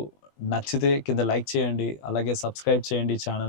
నచ్చితే కింద లైక్ చేయండి, అలాగే సబ్స్క్రైబ్ చేయండి ఛానల్.